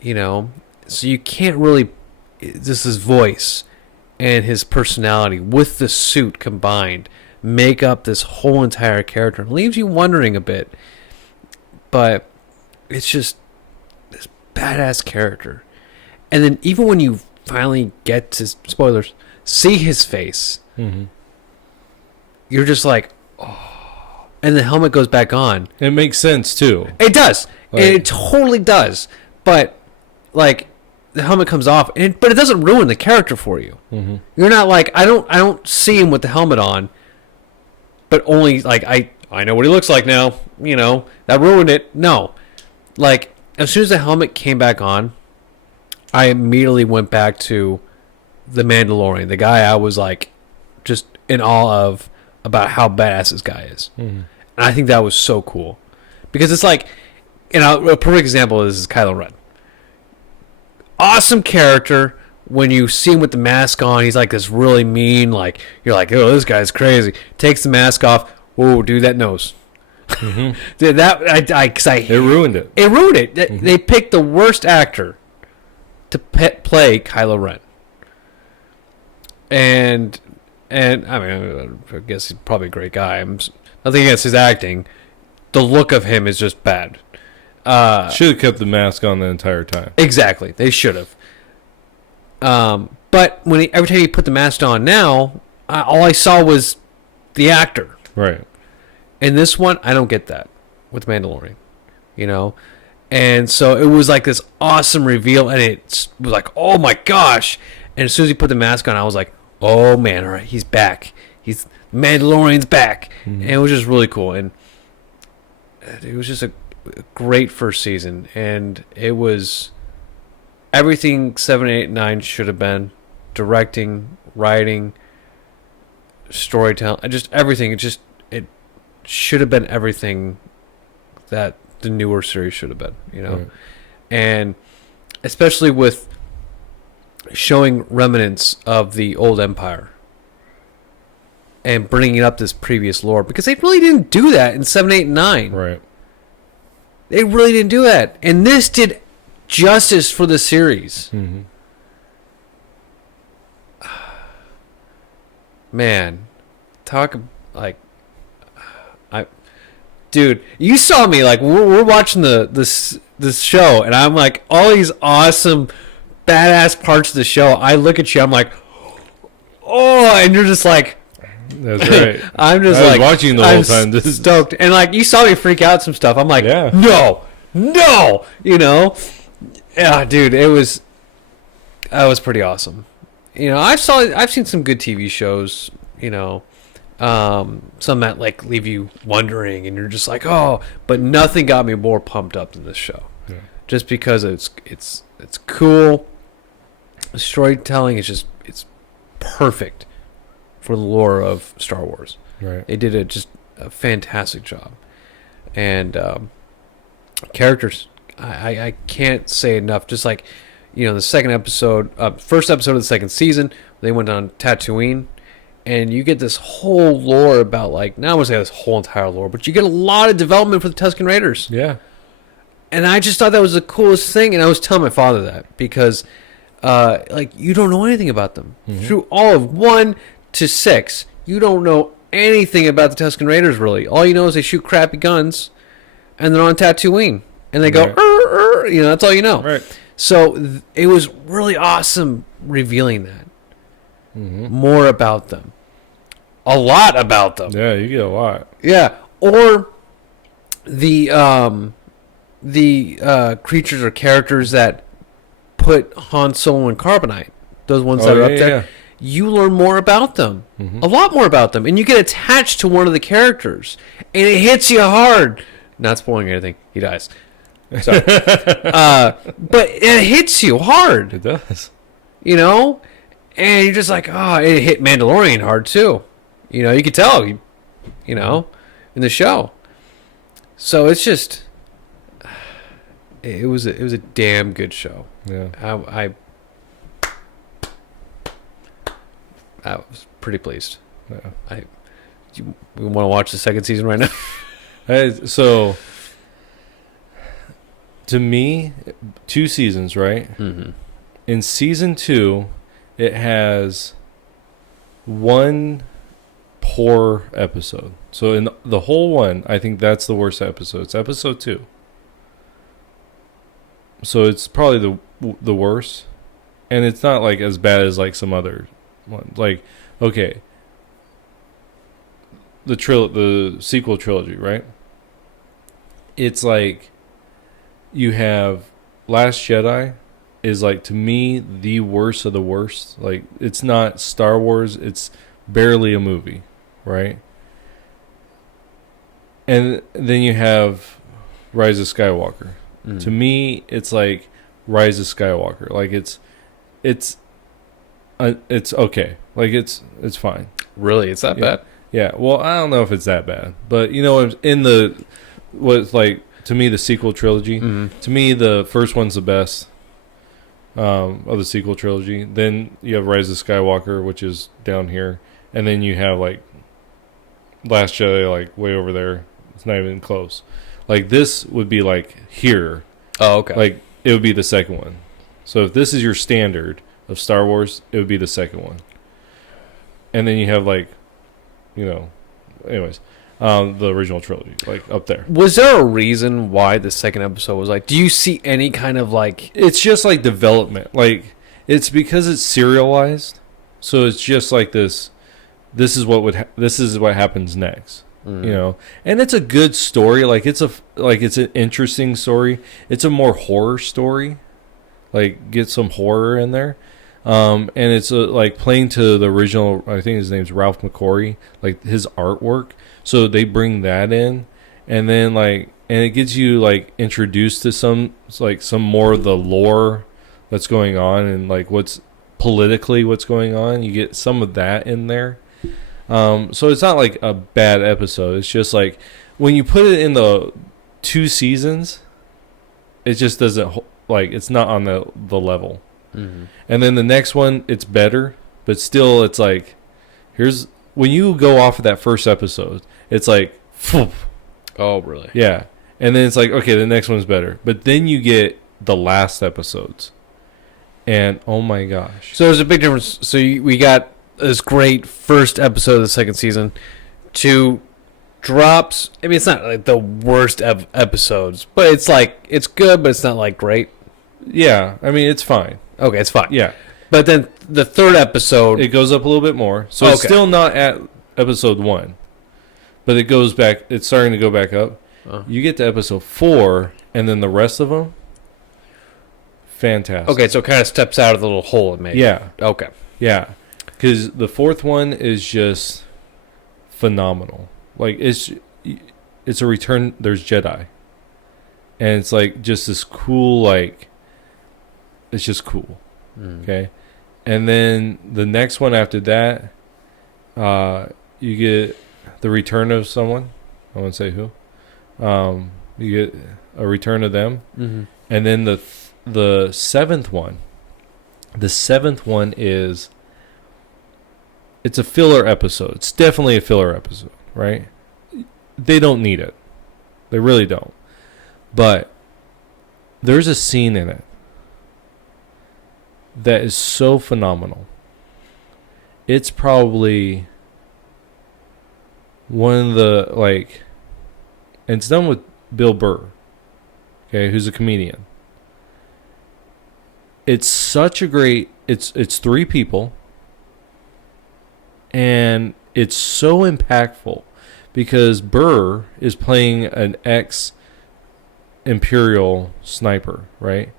So you can't really. This is his voice and his personality with the suit combined make up this whole entire character. It leaves you wondering a bit. But it's just this badass character. And then even when you finally get to, spoilers, see his face, mm-hmm. you're just like, oh. And the helmet goes back on. It makes sense, too. It does. It totally does. But, like, the helmet comes off, but it doesn't ruin the character for you. Mm-hmm. You're not like, I don't see him with the helmet on, but only, like, I know what he looks like now. That ruined it. No. Like, as soon as the helmet came back on, I immediately went back to the Mandalorian, the guy I was like just in awe of about how badass this guy is. Mm-hmm. And I think that was so cool because it's like, a perfect example of this is Kylo Ren. Awesome character. When you see him with the mask on, he's like this really mean, like you're like, oh, this guy's crazy. Takes the mask off. Whoa, dude, that nose. Mm-hmm. Dude, it ruined it. It ruined it. Mm-hmm. They picked the worst actor to play Kylo Ren. And I mean, I guess he's probably a great guy. Nothing against his acting. The look of him is just bad. Should have kept the mask on the entire time. Exactly. They should have. But every time he put the mask on now, all I saw was the actor. Right. In this one, I don't get that with Mandalorian. And so it was like this awesome reveal, and it was like, oh my gosh. And as soon as he put the mask on, I was like, oh man, all right, he's back. Mandalorian's back. Mm-hmm. And it was just really cool. And it was just a great first season. And it was everything 7, 8, 9 should have been. Directing, writing, storytelling, just everything. It should have been everything that the newer series should have been, Right. And especially with showing remnants of the old empire and bringing up this previous lore, because they really didn't do that in 7, 8, and 9. Right. They really didn't do that, and this did justice for the series. Mm-hmm. Man, dude, you saw me like we're watching this show, and I'm like, all these awesome, badass parts of the show. I look at you, I'm like, oh, and you're just like, that's right. I'm just I was like watching the I'm whole time. This is stoked, and like you saw me freak out some stuff. I'm like, Yeah. no, yeah, dude, that was pretty awesome. I've seen some good TV shows, some that like leave you wondering, and you're just like, oh, but nothing got me more pumped up than this show. Yeah. Just because it's cool. The storytelling is it's perfect for the lore of Star Wars. right. They did just a fantastic job, and characters. I can't say enough. Just like the first episode of the second season, they went on Tatooine, and you get this whole lore about like, not I want to say this whole entire lore, but you get a lot of development for the Tusken Raiders. Yeah. And I just thought that was the coolest thing, and I was telling my father that because, like, you don't know anything about them. Mm-hmm. Through all of 1 to 6, you don't know anything about the Tusken Raiders, really. All you know is they shoot crappy guns, and they're on Tatooine, and they go, Right. that's all you know. Right. So it was really awesome revealing that. Mm-hmm. More about them. A lot about them. Yeah, you get a lot. Yeah. Or the creatures or characters that put Han Solo in carbonite. Those ones that are up there. Yeah. You learn more about them. Mm-hmm. A lot more about them. And you get attached to one of the characters. And it hits you hard. Not spoiling anything. He dies. Sorry. But it hits you hard. It does. And you're just like, oh, it hit Mandalorian hard too. You could tell, in the show. So it's just, it was a damn good show. Yeah. I was pretty pleased. Yeah. We want to watch the second season right now. So, to me, 2 seasons, right? Mm-hmm. In season 2, it has 1 poor episode. So in the whole one, I think that's the worst episode. It's episode 2. So it's probably the worst, and it's not like as bad as like some other ones. Like, okay, the sequel trilogy, right? It's like you have Last Jedi is like, to me, the worst of the worst. Like, it's not Star Wars, it's barely a movie, right? And then you have Rise of Skywalker. Mm. To me, it's like Rise of Skywalker. Like, it's okay. Like, it's fine. Really? It's that bad? Yeah. Well, I don't know if it's that bad, but to me, the sequel trilogy. Mm-hmm. To me, the first one's the best of the sequel trilogy. Then you have Rise of Skywalker, which is down here, and then you have like Last Jedi, like way over there. It's not even close. Like, this would be like here. Oh, okay. Like, it would be the second one. So if this is your standard of Star Wars, it would be the second one. And then you have like, anyways, the original trilogy, like up there. Was there a reason why the second episode was like? Do you see any kind of like? It's just like development. Like, it's because it's serialized, so it's just like this. This is what happens next. And it's a good story. Like, it's an interesting story. It's a more horror story. Like, get some horror in there. And it's like playing to the original. I think his name's Ralph McQuarrie. Like, his artwork. So they bring that in, and then and it gets you like introduced to some more of the lore that's going on, and like what's going on. You get some of that in there. So it's not like a bad episode. It's just like when you put it in the 2 seasons, it just doesn't it's not on the level. Mm-hmm. And then the next one, it's better, but still, it's like, when you go off of that first episode, it's like, phew. Oh, really? Yeah. And then it's like, okay, the next one's better. But then you get the last episodes. And, oh my gosh. So there's a big difference. So we got this great first episode of the second season to drops. I mean, it's not like the worst of episodes, but it's like it's good, but it's not like great. Yeah, I mean it's fine. Okay, it's fine. Yeah, But then the third episode, it goes up a little bit more, so it's Okay. still not at episode 1, but it goes back. It's starting to go back up. You get to episode 4, and then the rest of them, fantastic. okay, so it kind of steps out of the little hole it made. Yeah, Okay. yeah, because the fourth one is just phenomenal. Like it's a return. There's Jedi, and it's like just this cool like. It's just cool. Okay, and then the next one after that, you get the return of someone. I won't say who. You get a return of them, and then the seventh one. The seventh one is. It's a filler episode. It's definitely a filler episode, right? They don't need it. They really don't. But there's a scene in it that is so phenomenal. It's probably one of the, like, and it's done with Bill Burr, okay, who's a comedian. It's such a great, it's 3 people, and it's so impactful because Burr is playing an ex-Imperial sniper, right?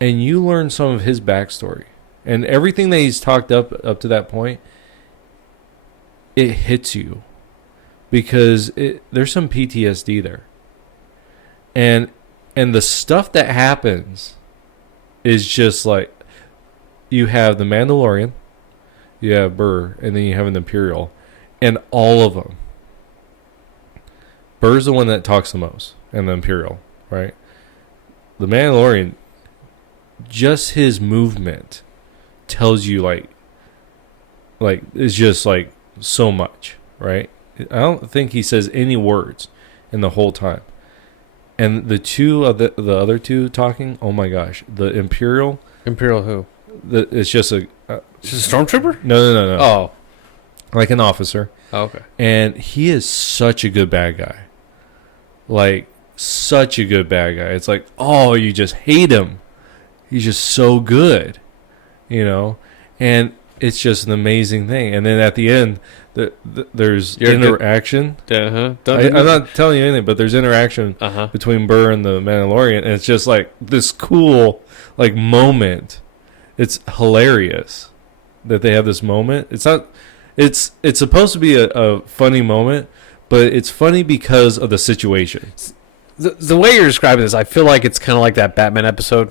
And you learn some of his backstory. And everything that he's talked up to that point, it hits you. Because there's some PTSD there. And the stuff that happens is just like, you have the Mandalorian, you have Burr, and then you have an Imperial. And all of them. Burr's the one that talks the most, and the Imperial, right? The Mandalorian, just his movement tells you like it's just like so much, right? I don't think he says any words in the whole time. And the two of the other two talking, oh my gosh, the Imperial who? It's just a Just a stormtrooper? no. Oh. Like an officer. Oh, okay. And he is such a good bad guy. Like, such a good bad guy. It's like, oh, you just hate him. He's just so good. You know? And it's just an amazing thing. And then at the end, there's interaction. I'm not telling you anything, but there's interaction between Burr and the Mandalorian. And it's just like this cool, like, moment. It's hilarious that they have this moment. It's not... It's supposed to be a funny moment, but it's funny because of the situation. The way you're describing this, I feel like it's kind of like that Batman episode.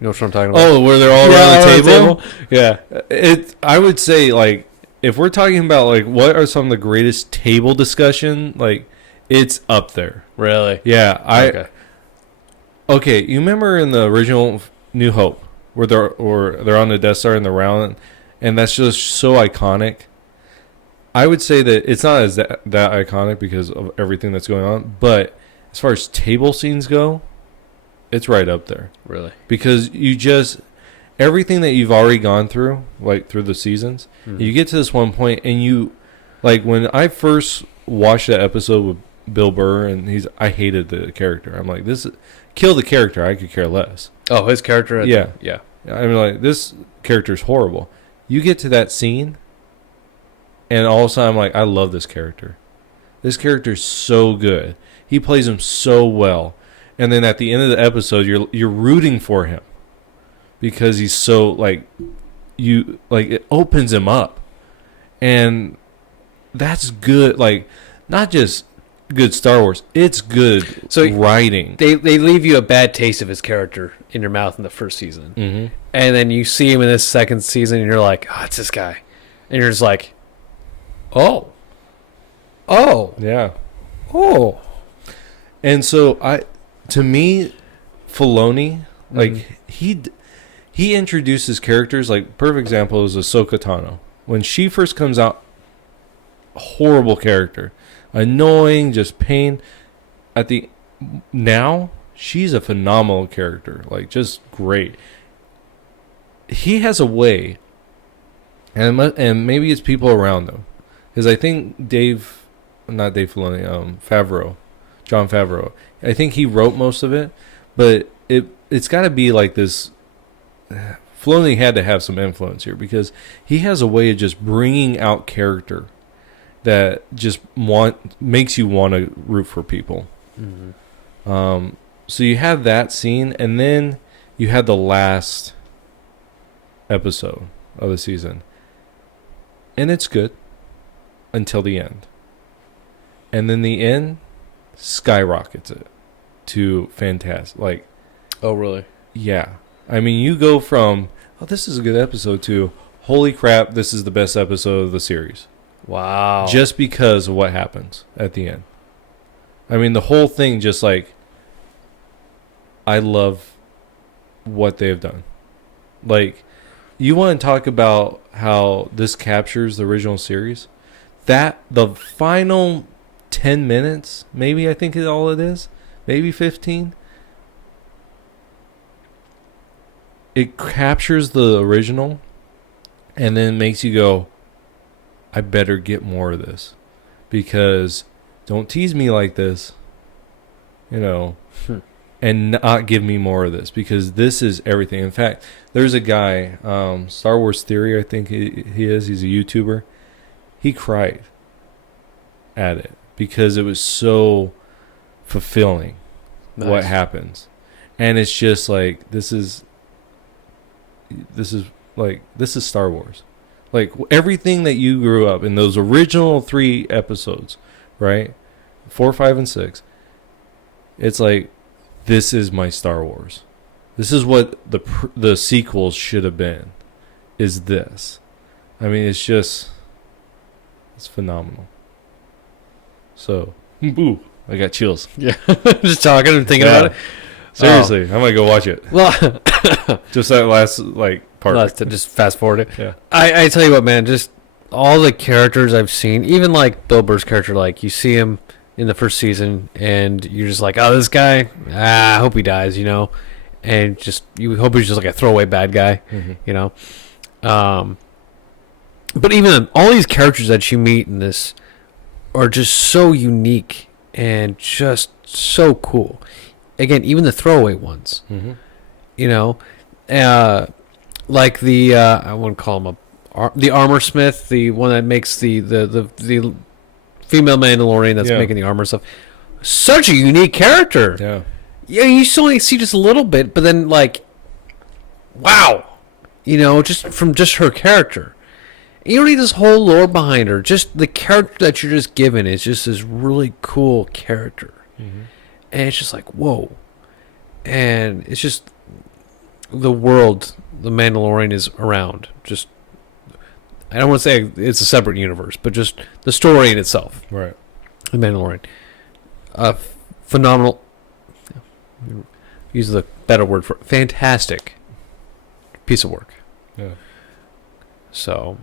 You know what I'm talking about? Oh, where they're all around the table? Yeah. I would say, like, if we're talking about, like, what are some of the greatest table discussion, like, it's up there. Really? Yeah. Okay, you remember in the original New Hope, where they're on the Death Star and they're around, and that's just so iconic. I would say that it's not as that iconic because of everything that's going on, but as far as table scenes go, it's right up there. Really? Because everything that you've already gone through, like through the seasons, you get to this one point and you, like when I first watched that episode with Bill Burr and I hated the character. I'm like, kill the character, I could care less. Oh, his character? Yeah. Yeah. I mean, like, this character's horrible. You get to that scene, and all of a sudden I'm like, I love this character. This character's so good. He plays him so well. And then at the end of the episode, you're rooting for him because he's so like it opens him up, and that's good. Like, not just good Star Wars, it's good writing. They leave you a bad taste of his character in your mouth in the first season, and then you see him in this second season, and you're like, oh, it's this guy, and you're just like, oh, yeah, oh. And so to me, Filoni, like he introduces characters. Like, perfect example is Ahsoka Tano. When she first comes out, horrible character, annoying, just pain. Now she's a phenomenal character, like just great. He has a way, and maybe it's people around him, because I think Dave not Dave Filoni, Favreau, John Favreau. I think he wrote most of it, but it's got to be like this. Filoni had to have some influence here because he has a way of just bringing out character that just makes you want to root for people. Mm-hmm. So you have that scene, and then you had the last episode of the season, and it's good until the end, and then the end skyrockets it to fantastic. Like, oh really? Yeah. I mean, you go from, oh, this is a good episode, to, holy crap, this is the best episode of the series. Wow. Just because of what happens at the end. I mean, the whole thing just like, I love what they've done. Like, you want to talk about how this captures the original series? That, the final 10 minutes, maybe I think is all it is, maybe 15, it captures the original and then makes you go, I better get more of this, because don't tease me like this, you know, and not give me more of this, because this is everything. In fact, there's a guy, Star Wars Theory, I think he is. He's a YouTuber. He cried at it because it was so fulfilling. Nice. What happens. And it's just like, this is Star Wars. Like, everything that you grew up in those original 3 episodes, right? 4, 5, and 6. It's like, this is my Star Wars. This is what the sequels should have been. Is this? I mean, it's phenomenal. So, boo, I got chills. Yeah, just talking and thinking about it. Seriously, I'm gonna go watch it. Well, just that last part. Just fast forward it. Yeah. I tell you what, man, just all the characters I've seen, even like Bill Burr's character, like you see him in the first season, and you're just like, oh, this guy, I hope he dies, you know, and just you hope he's just like a throwaway bad guy, you know. But even all these characters that you meet in this are just so unique and just so cool. Again, even the throwaway ones, you know, like the I wouldn't call him the armor smith, the one that makes the female Mandalorian that's making the armor stuff. Such a unique character. Yeah. Yeah, you only see just a little bit, but then like, wow, you know, just from just her character. You don't need this whole lore behind her. Just the character that you're just given is just this really cool character. And it's just like, whoa. And it's just the world the Mandalorian is around. Just, I don't want to say it's a separate universe, but just the story in itself. Right. The Mandalorian. Phenomenal. Use the better word for fantastic piece of work. Yeah. So,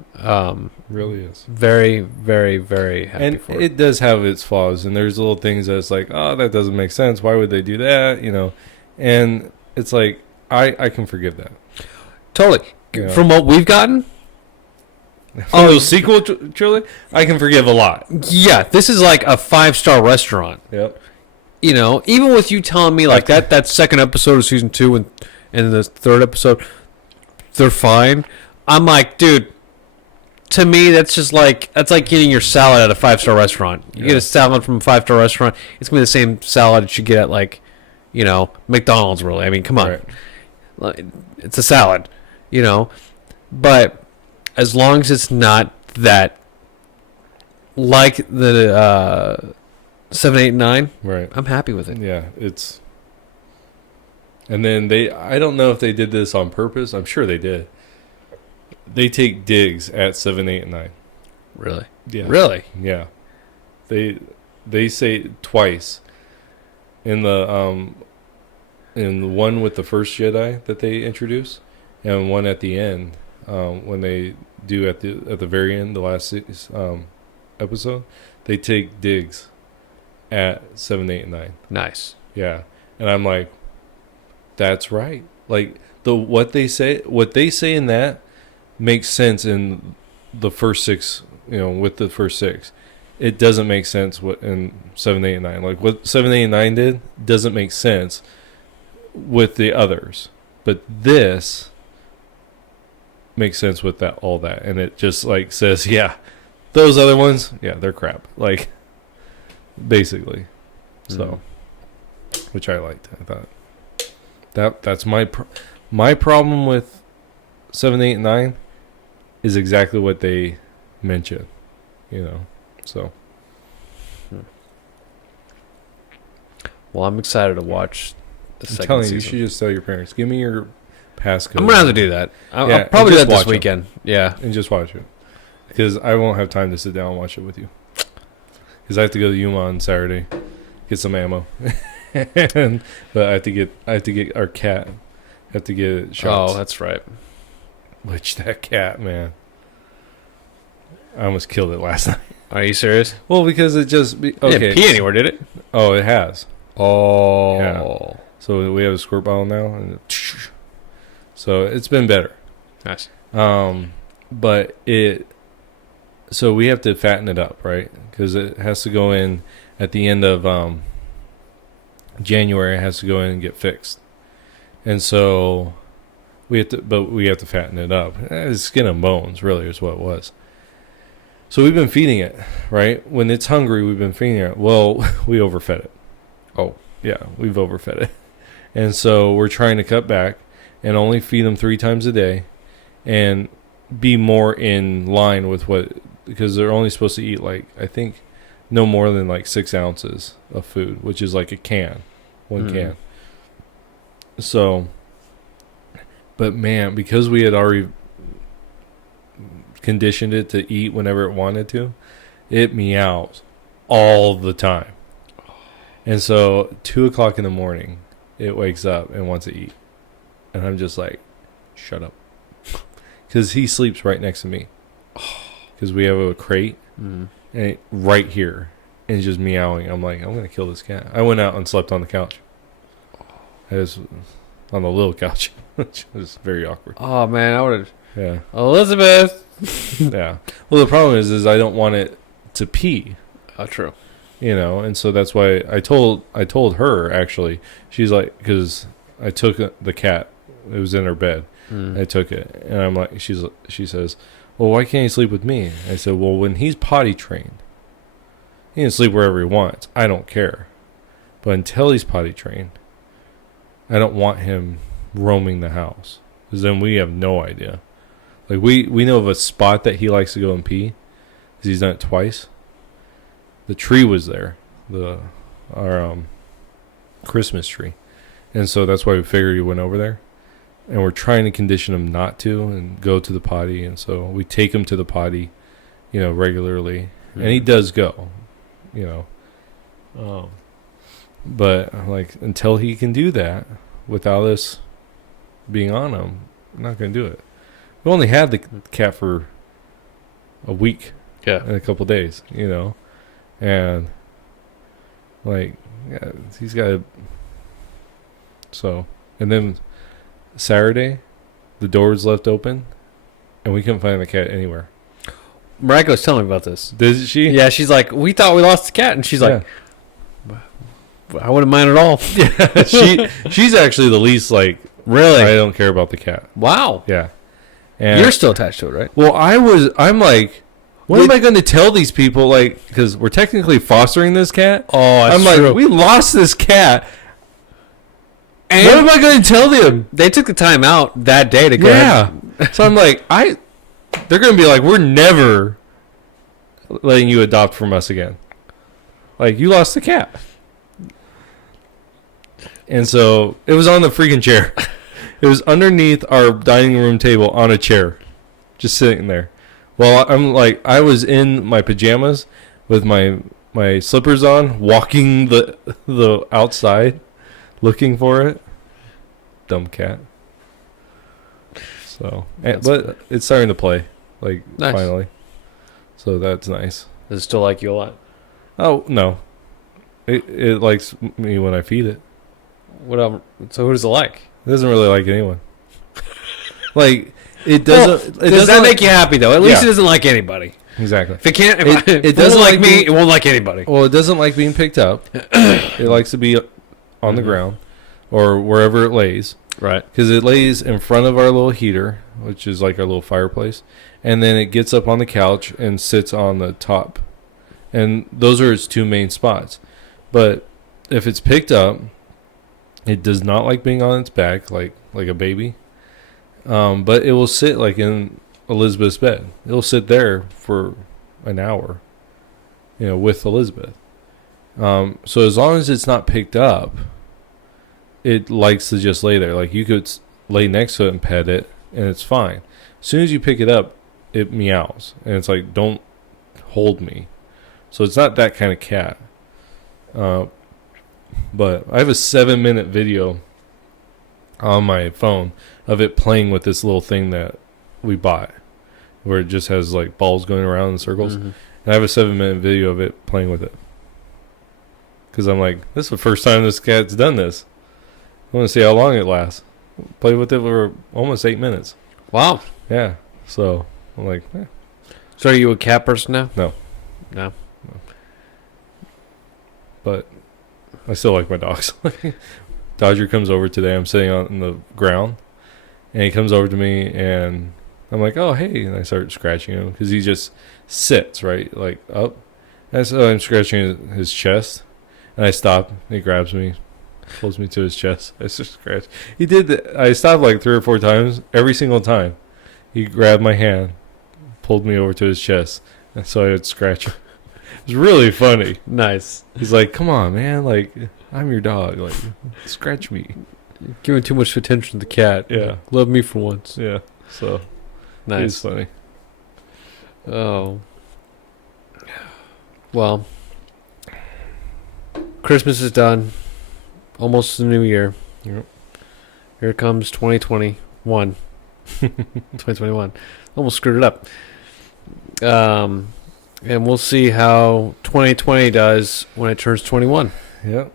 really is. Very, very, very happy and for it. It does have its flaws, and there's little things that's like, oh, that doesn't make sense. Why would they do that? You know, and it's like, I can forgive that. Totally. You know? From what we've gotten? The sequel trilogy, I can forgive a lot. Yeah, this is like a 5-star restaurant. Yep. You know, even with you telling me like that second episode of season 2 and the third episode, they're fine. I'm like, dude, to me, that's like getting your salad at a 5-star restaurant. You get a salad from a 5-star restaurant, it's going to be the same salad that you get at, like, you know, McDonald's, really. I mean, come on. Right. It's a salad, you know. But as long as it's not that, like the 7, 8, 9, right, I'm happy with it. Yeah, it's... And then I don't know if they did this on purpose. I'm sure they did. They take digs at 7, 8, and 9. Really? Yeah. Really? Yeah. They say twice in the one with the first Jedi that they introduce, and one at the end when they do at the very end, the last episode, they take digs at 7, 8, and 9. Nice. Yeah, and I'm like, that's right. Like what they say in that makes sense in the first 6, you know, with the first 6. it doesn't make sense what in 7, 8, and 9. Like what 7, 8, and 9 did doesn't make sense with the others. But this makes sense with that all that. And it just like says, yeah, those other ones, yeah, they're crap. Like basically. So which I liked. I thought that's my problem with 7, 8, and 9 is exactly what they mention, you know. So, well, I'm excited to watch the second telling season. you should just tell your parents. Give me your passcode. I'm gonna have to do that. I'll Yeah, probably and do that just this watch 'em. weekend. Yeah. and just watch it, because I won't have time to sit down and watch it with you. Because I have to go to Yuma on Saturday, get some ammo, but I have to get our cat. Have to get shots. Oh, that's right. Which that cat, man, I almost killed it last night. Are you serious? Well, because it just It didn't pee anywhere, did it? Oh, it has. Oh. Yeah. So we have a squirt bottle now, and so it's been better. Nice. But so we have to fatten it up, right? Because it has to go in at the end of January. It has to go in and get fixed, and so we have to fatten it up. It's skin and bones, really, is what it was. So we've been feeding it, right? When it's hungry, we've been feeding it. Well, we overfed it. Oh. Yeah, we've overfed it. And so we're trying to cut back and only feed them 3 times a day and be more in line with because they're only supposed to eat, like, I think no more than like 6 ounces of food, which is like a can, one can. So, but man, because we had already conditioned it to eat whenever it wanted to, it meows all the time. And so 2:00 in the morning, it wakes up and wants to eat. And I'm just like, shut up. Because he sleeps right next to me. Because we have a crate and right here. And he's just meowing. I'm like, I'm going to kill this cat. I went out and slept on the couch. I was on the little couch. Which was very awkward. Oh, man, I would have... Yeah. Elizabeth! Yeah. Well, the problem is I don't want it to pee. Oh, true. You know, and so that's why I told her, actually. She's like, because I took the cat. It was in her bed. I took it, and I'm like, she says, well, why can't he sleep with me? I said, well, when he's potty trained, he can sleep wherever he wants. I don't care. But until he's potty trained, I don't want him roaming the house, because then we have no idea. Like, we know of a spot that he likes to go and pee, because he's done it twice. The tree was there, our Christmas tree, and so that's why we figured he went over there. And we're trying to condition him not to and go to the potty, and so we take him to the potty, you know, regularly, and he does go, you know. But like, until he can do that without us being on him, I'm not going to do it. We only had the cat for a week, Yeah. and a couple days, you know. And like, yeah, he's got so, and then Saturday the door was left open and we couldn't find the cat anywhere. Marika was telling me about this. Did she? Yeah, she's like, we thought we lost the cat, and she's like, I wouldn't mind at all. Yeah. She's actually the least, like, Really? I don't care about the cat. Wow. Yeah. And You're still attached to it, right? well, I'm like, what am I going to tell these people? Like, because we're technically fostering this cat. Oh, that's I'm like, true. we lost this cat. And what am I going to tell them? They took the time out that day to go ahead. So I'm like, they're going to be like, we're never letting you adopt from us again. Like, you lost the cat. And so it was on the freaking chair. It was underneath our dining room table on a chair, just sitting there. Well, I'm like, I was in my pajamas with my slippers on, walking the outside, looking for it. Dumb cat. So, but it's starting to play, like, Nice. finally. So that's nice. Does it still like you a lot? Oh no, it likes me when I feed it. So who does it like? It doesn't really like anyone. Like, it doesn't. Does that make you happy though? At least it doesn't like anybody. Exactly. If it can't, It doesn't doesn't like like me, being- it won't like anybody. Well, it doesn't like being picked up. It likes to be on the ground or wherever it lays. Right. Because it lays in front of our little heater, which is like our little fireplace. And then it gets up on the couch and sits on the top. And those are its two main spots. But if it's picked up, it does not like being on its back like a baby. But it will sit like in Elizabeth's bed. It'll sit there for an hour, with Elizabeth. So as long as it's not picked up, it likes to just lay there. Like you could lay next to it and pet it, and it's fine. As soon as you pick it up, it meows, and it's like, don't hold me. So it's not that kind of cat. But I have a 7-minute video on my phone of it playing with this little thing that we bought, where it just has like balls going around in circles. And I have a 7-minute video of it playing with it. Because I'm like, this is the first time this cat's done this. I want to see how long it lasts. Played with it for almost 8 minutes. Wow. Yeah. So I'm like, So are you a cat person now? No. But I still like my dogs. Dodger comes over today. I'm sitting on the ground, and he comes over to me, and I'm like, oh, hey. And I start scratching him because he just sits, right? Like up. And so I'm scratching his chest, and I stop. And he grabs me, pulls me to his chest. I just scratch. He did that. I stopped like 3 or 4 times. Every single time, he grabbed my hand, pulled me over to his chest, and so I would scratch him. It was really funny. Nice. He's like, come on, man. Like, I'm your dog. Like, scratch me. Giving too much attention to the cat. Yeah. Love me for once. Yeah. So, Nice. it's funny. Oh. Well, Christmas is done. Almost the new year. Yep. Here comes 2021. 2021. Almost screwed it up. And we'll see how 2020 does when it turns 21. Yep.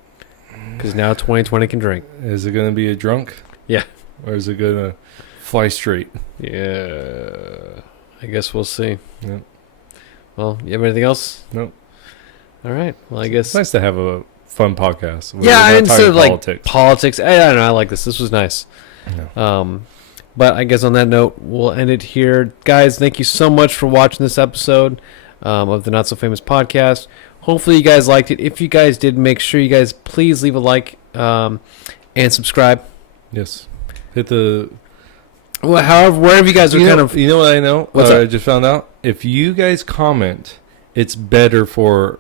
Because now 2020 can drink. Is it going to be a drunk? Yeah. Or is it going to fly straight? Yeah. I guess we'll see. Yep. Well, you have anything else? Nope. All right. Well, I guess. It's nice to have a fun podcast. Where Yeah, we're not instead of talking politics. I don't know. I like this. This was nice. No. But I guess on that note, we'll end it here. Guys, thank you so much for watching this episode of the Not So Famous podcast. Hopefully you guys liked it. If you guys did, make sure you guys please leave a like and subscribe. Yes. Hit the... Well, however, wherever you guys are You know what I know? What's I up? just found out? If you guys comment, it's better for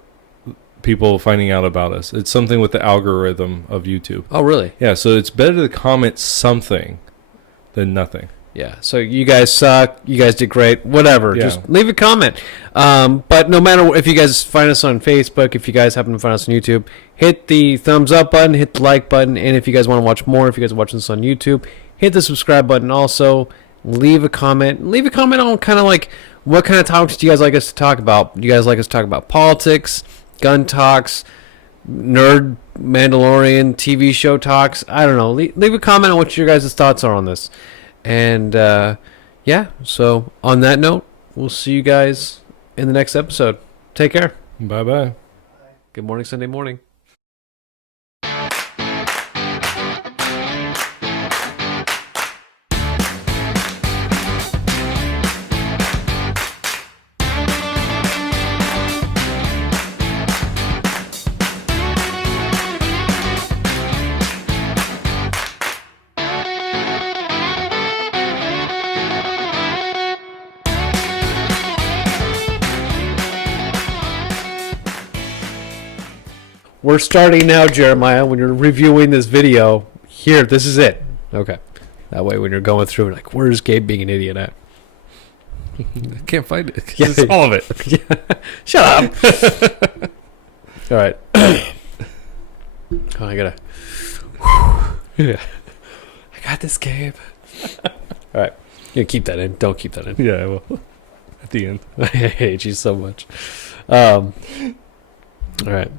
people finding out about us. It's something with the algorithm of YouTube. Oh, really? Yeah, so it's better to comment something than nothing. Yeah, so you guys suck. You guys did great. Whatever. Yeah. Just leave a comment. But no matter if you guys find us on Facebook, if you guys happen to find us on YouTube, hit the thumbs up button, hit the like button, and if you guys want to watch more, if you guys are watching this on YouTube, hit the subscribe button also. Leave a comment. Leave a comment on kind of like what kind of topics do you guys like us to talk about? Do you guys like us to talk about politics, gun talks, nerd Mandalorian TV show talks? I don't know. Leave a comment on what your guys' thoughts are on this. And, yeah, so on that note, we'll see you guys in the next episode. Take care. Bye-bye. Good morning, Sunday morning. We're starting now, Jeremiah. When you're reviewing this video, here, this is it. Okay. That way, when you're going through, like, where's Gabe being an idiot at? I can't find it. Yeah. It's all of it. Shut up. All right. Oh, I gotta. Yeah. I got this, Gabe. All right. Yeah, keep that in. Don't keep that in. Yeah, I will. At the end. I hate you so much. All right.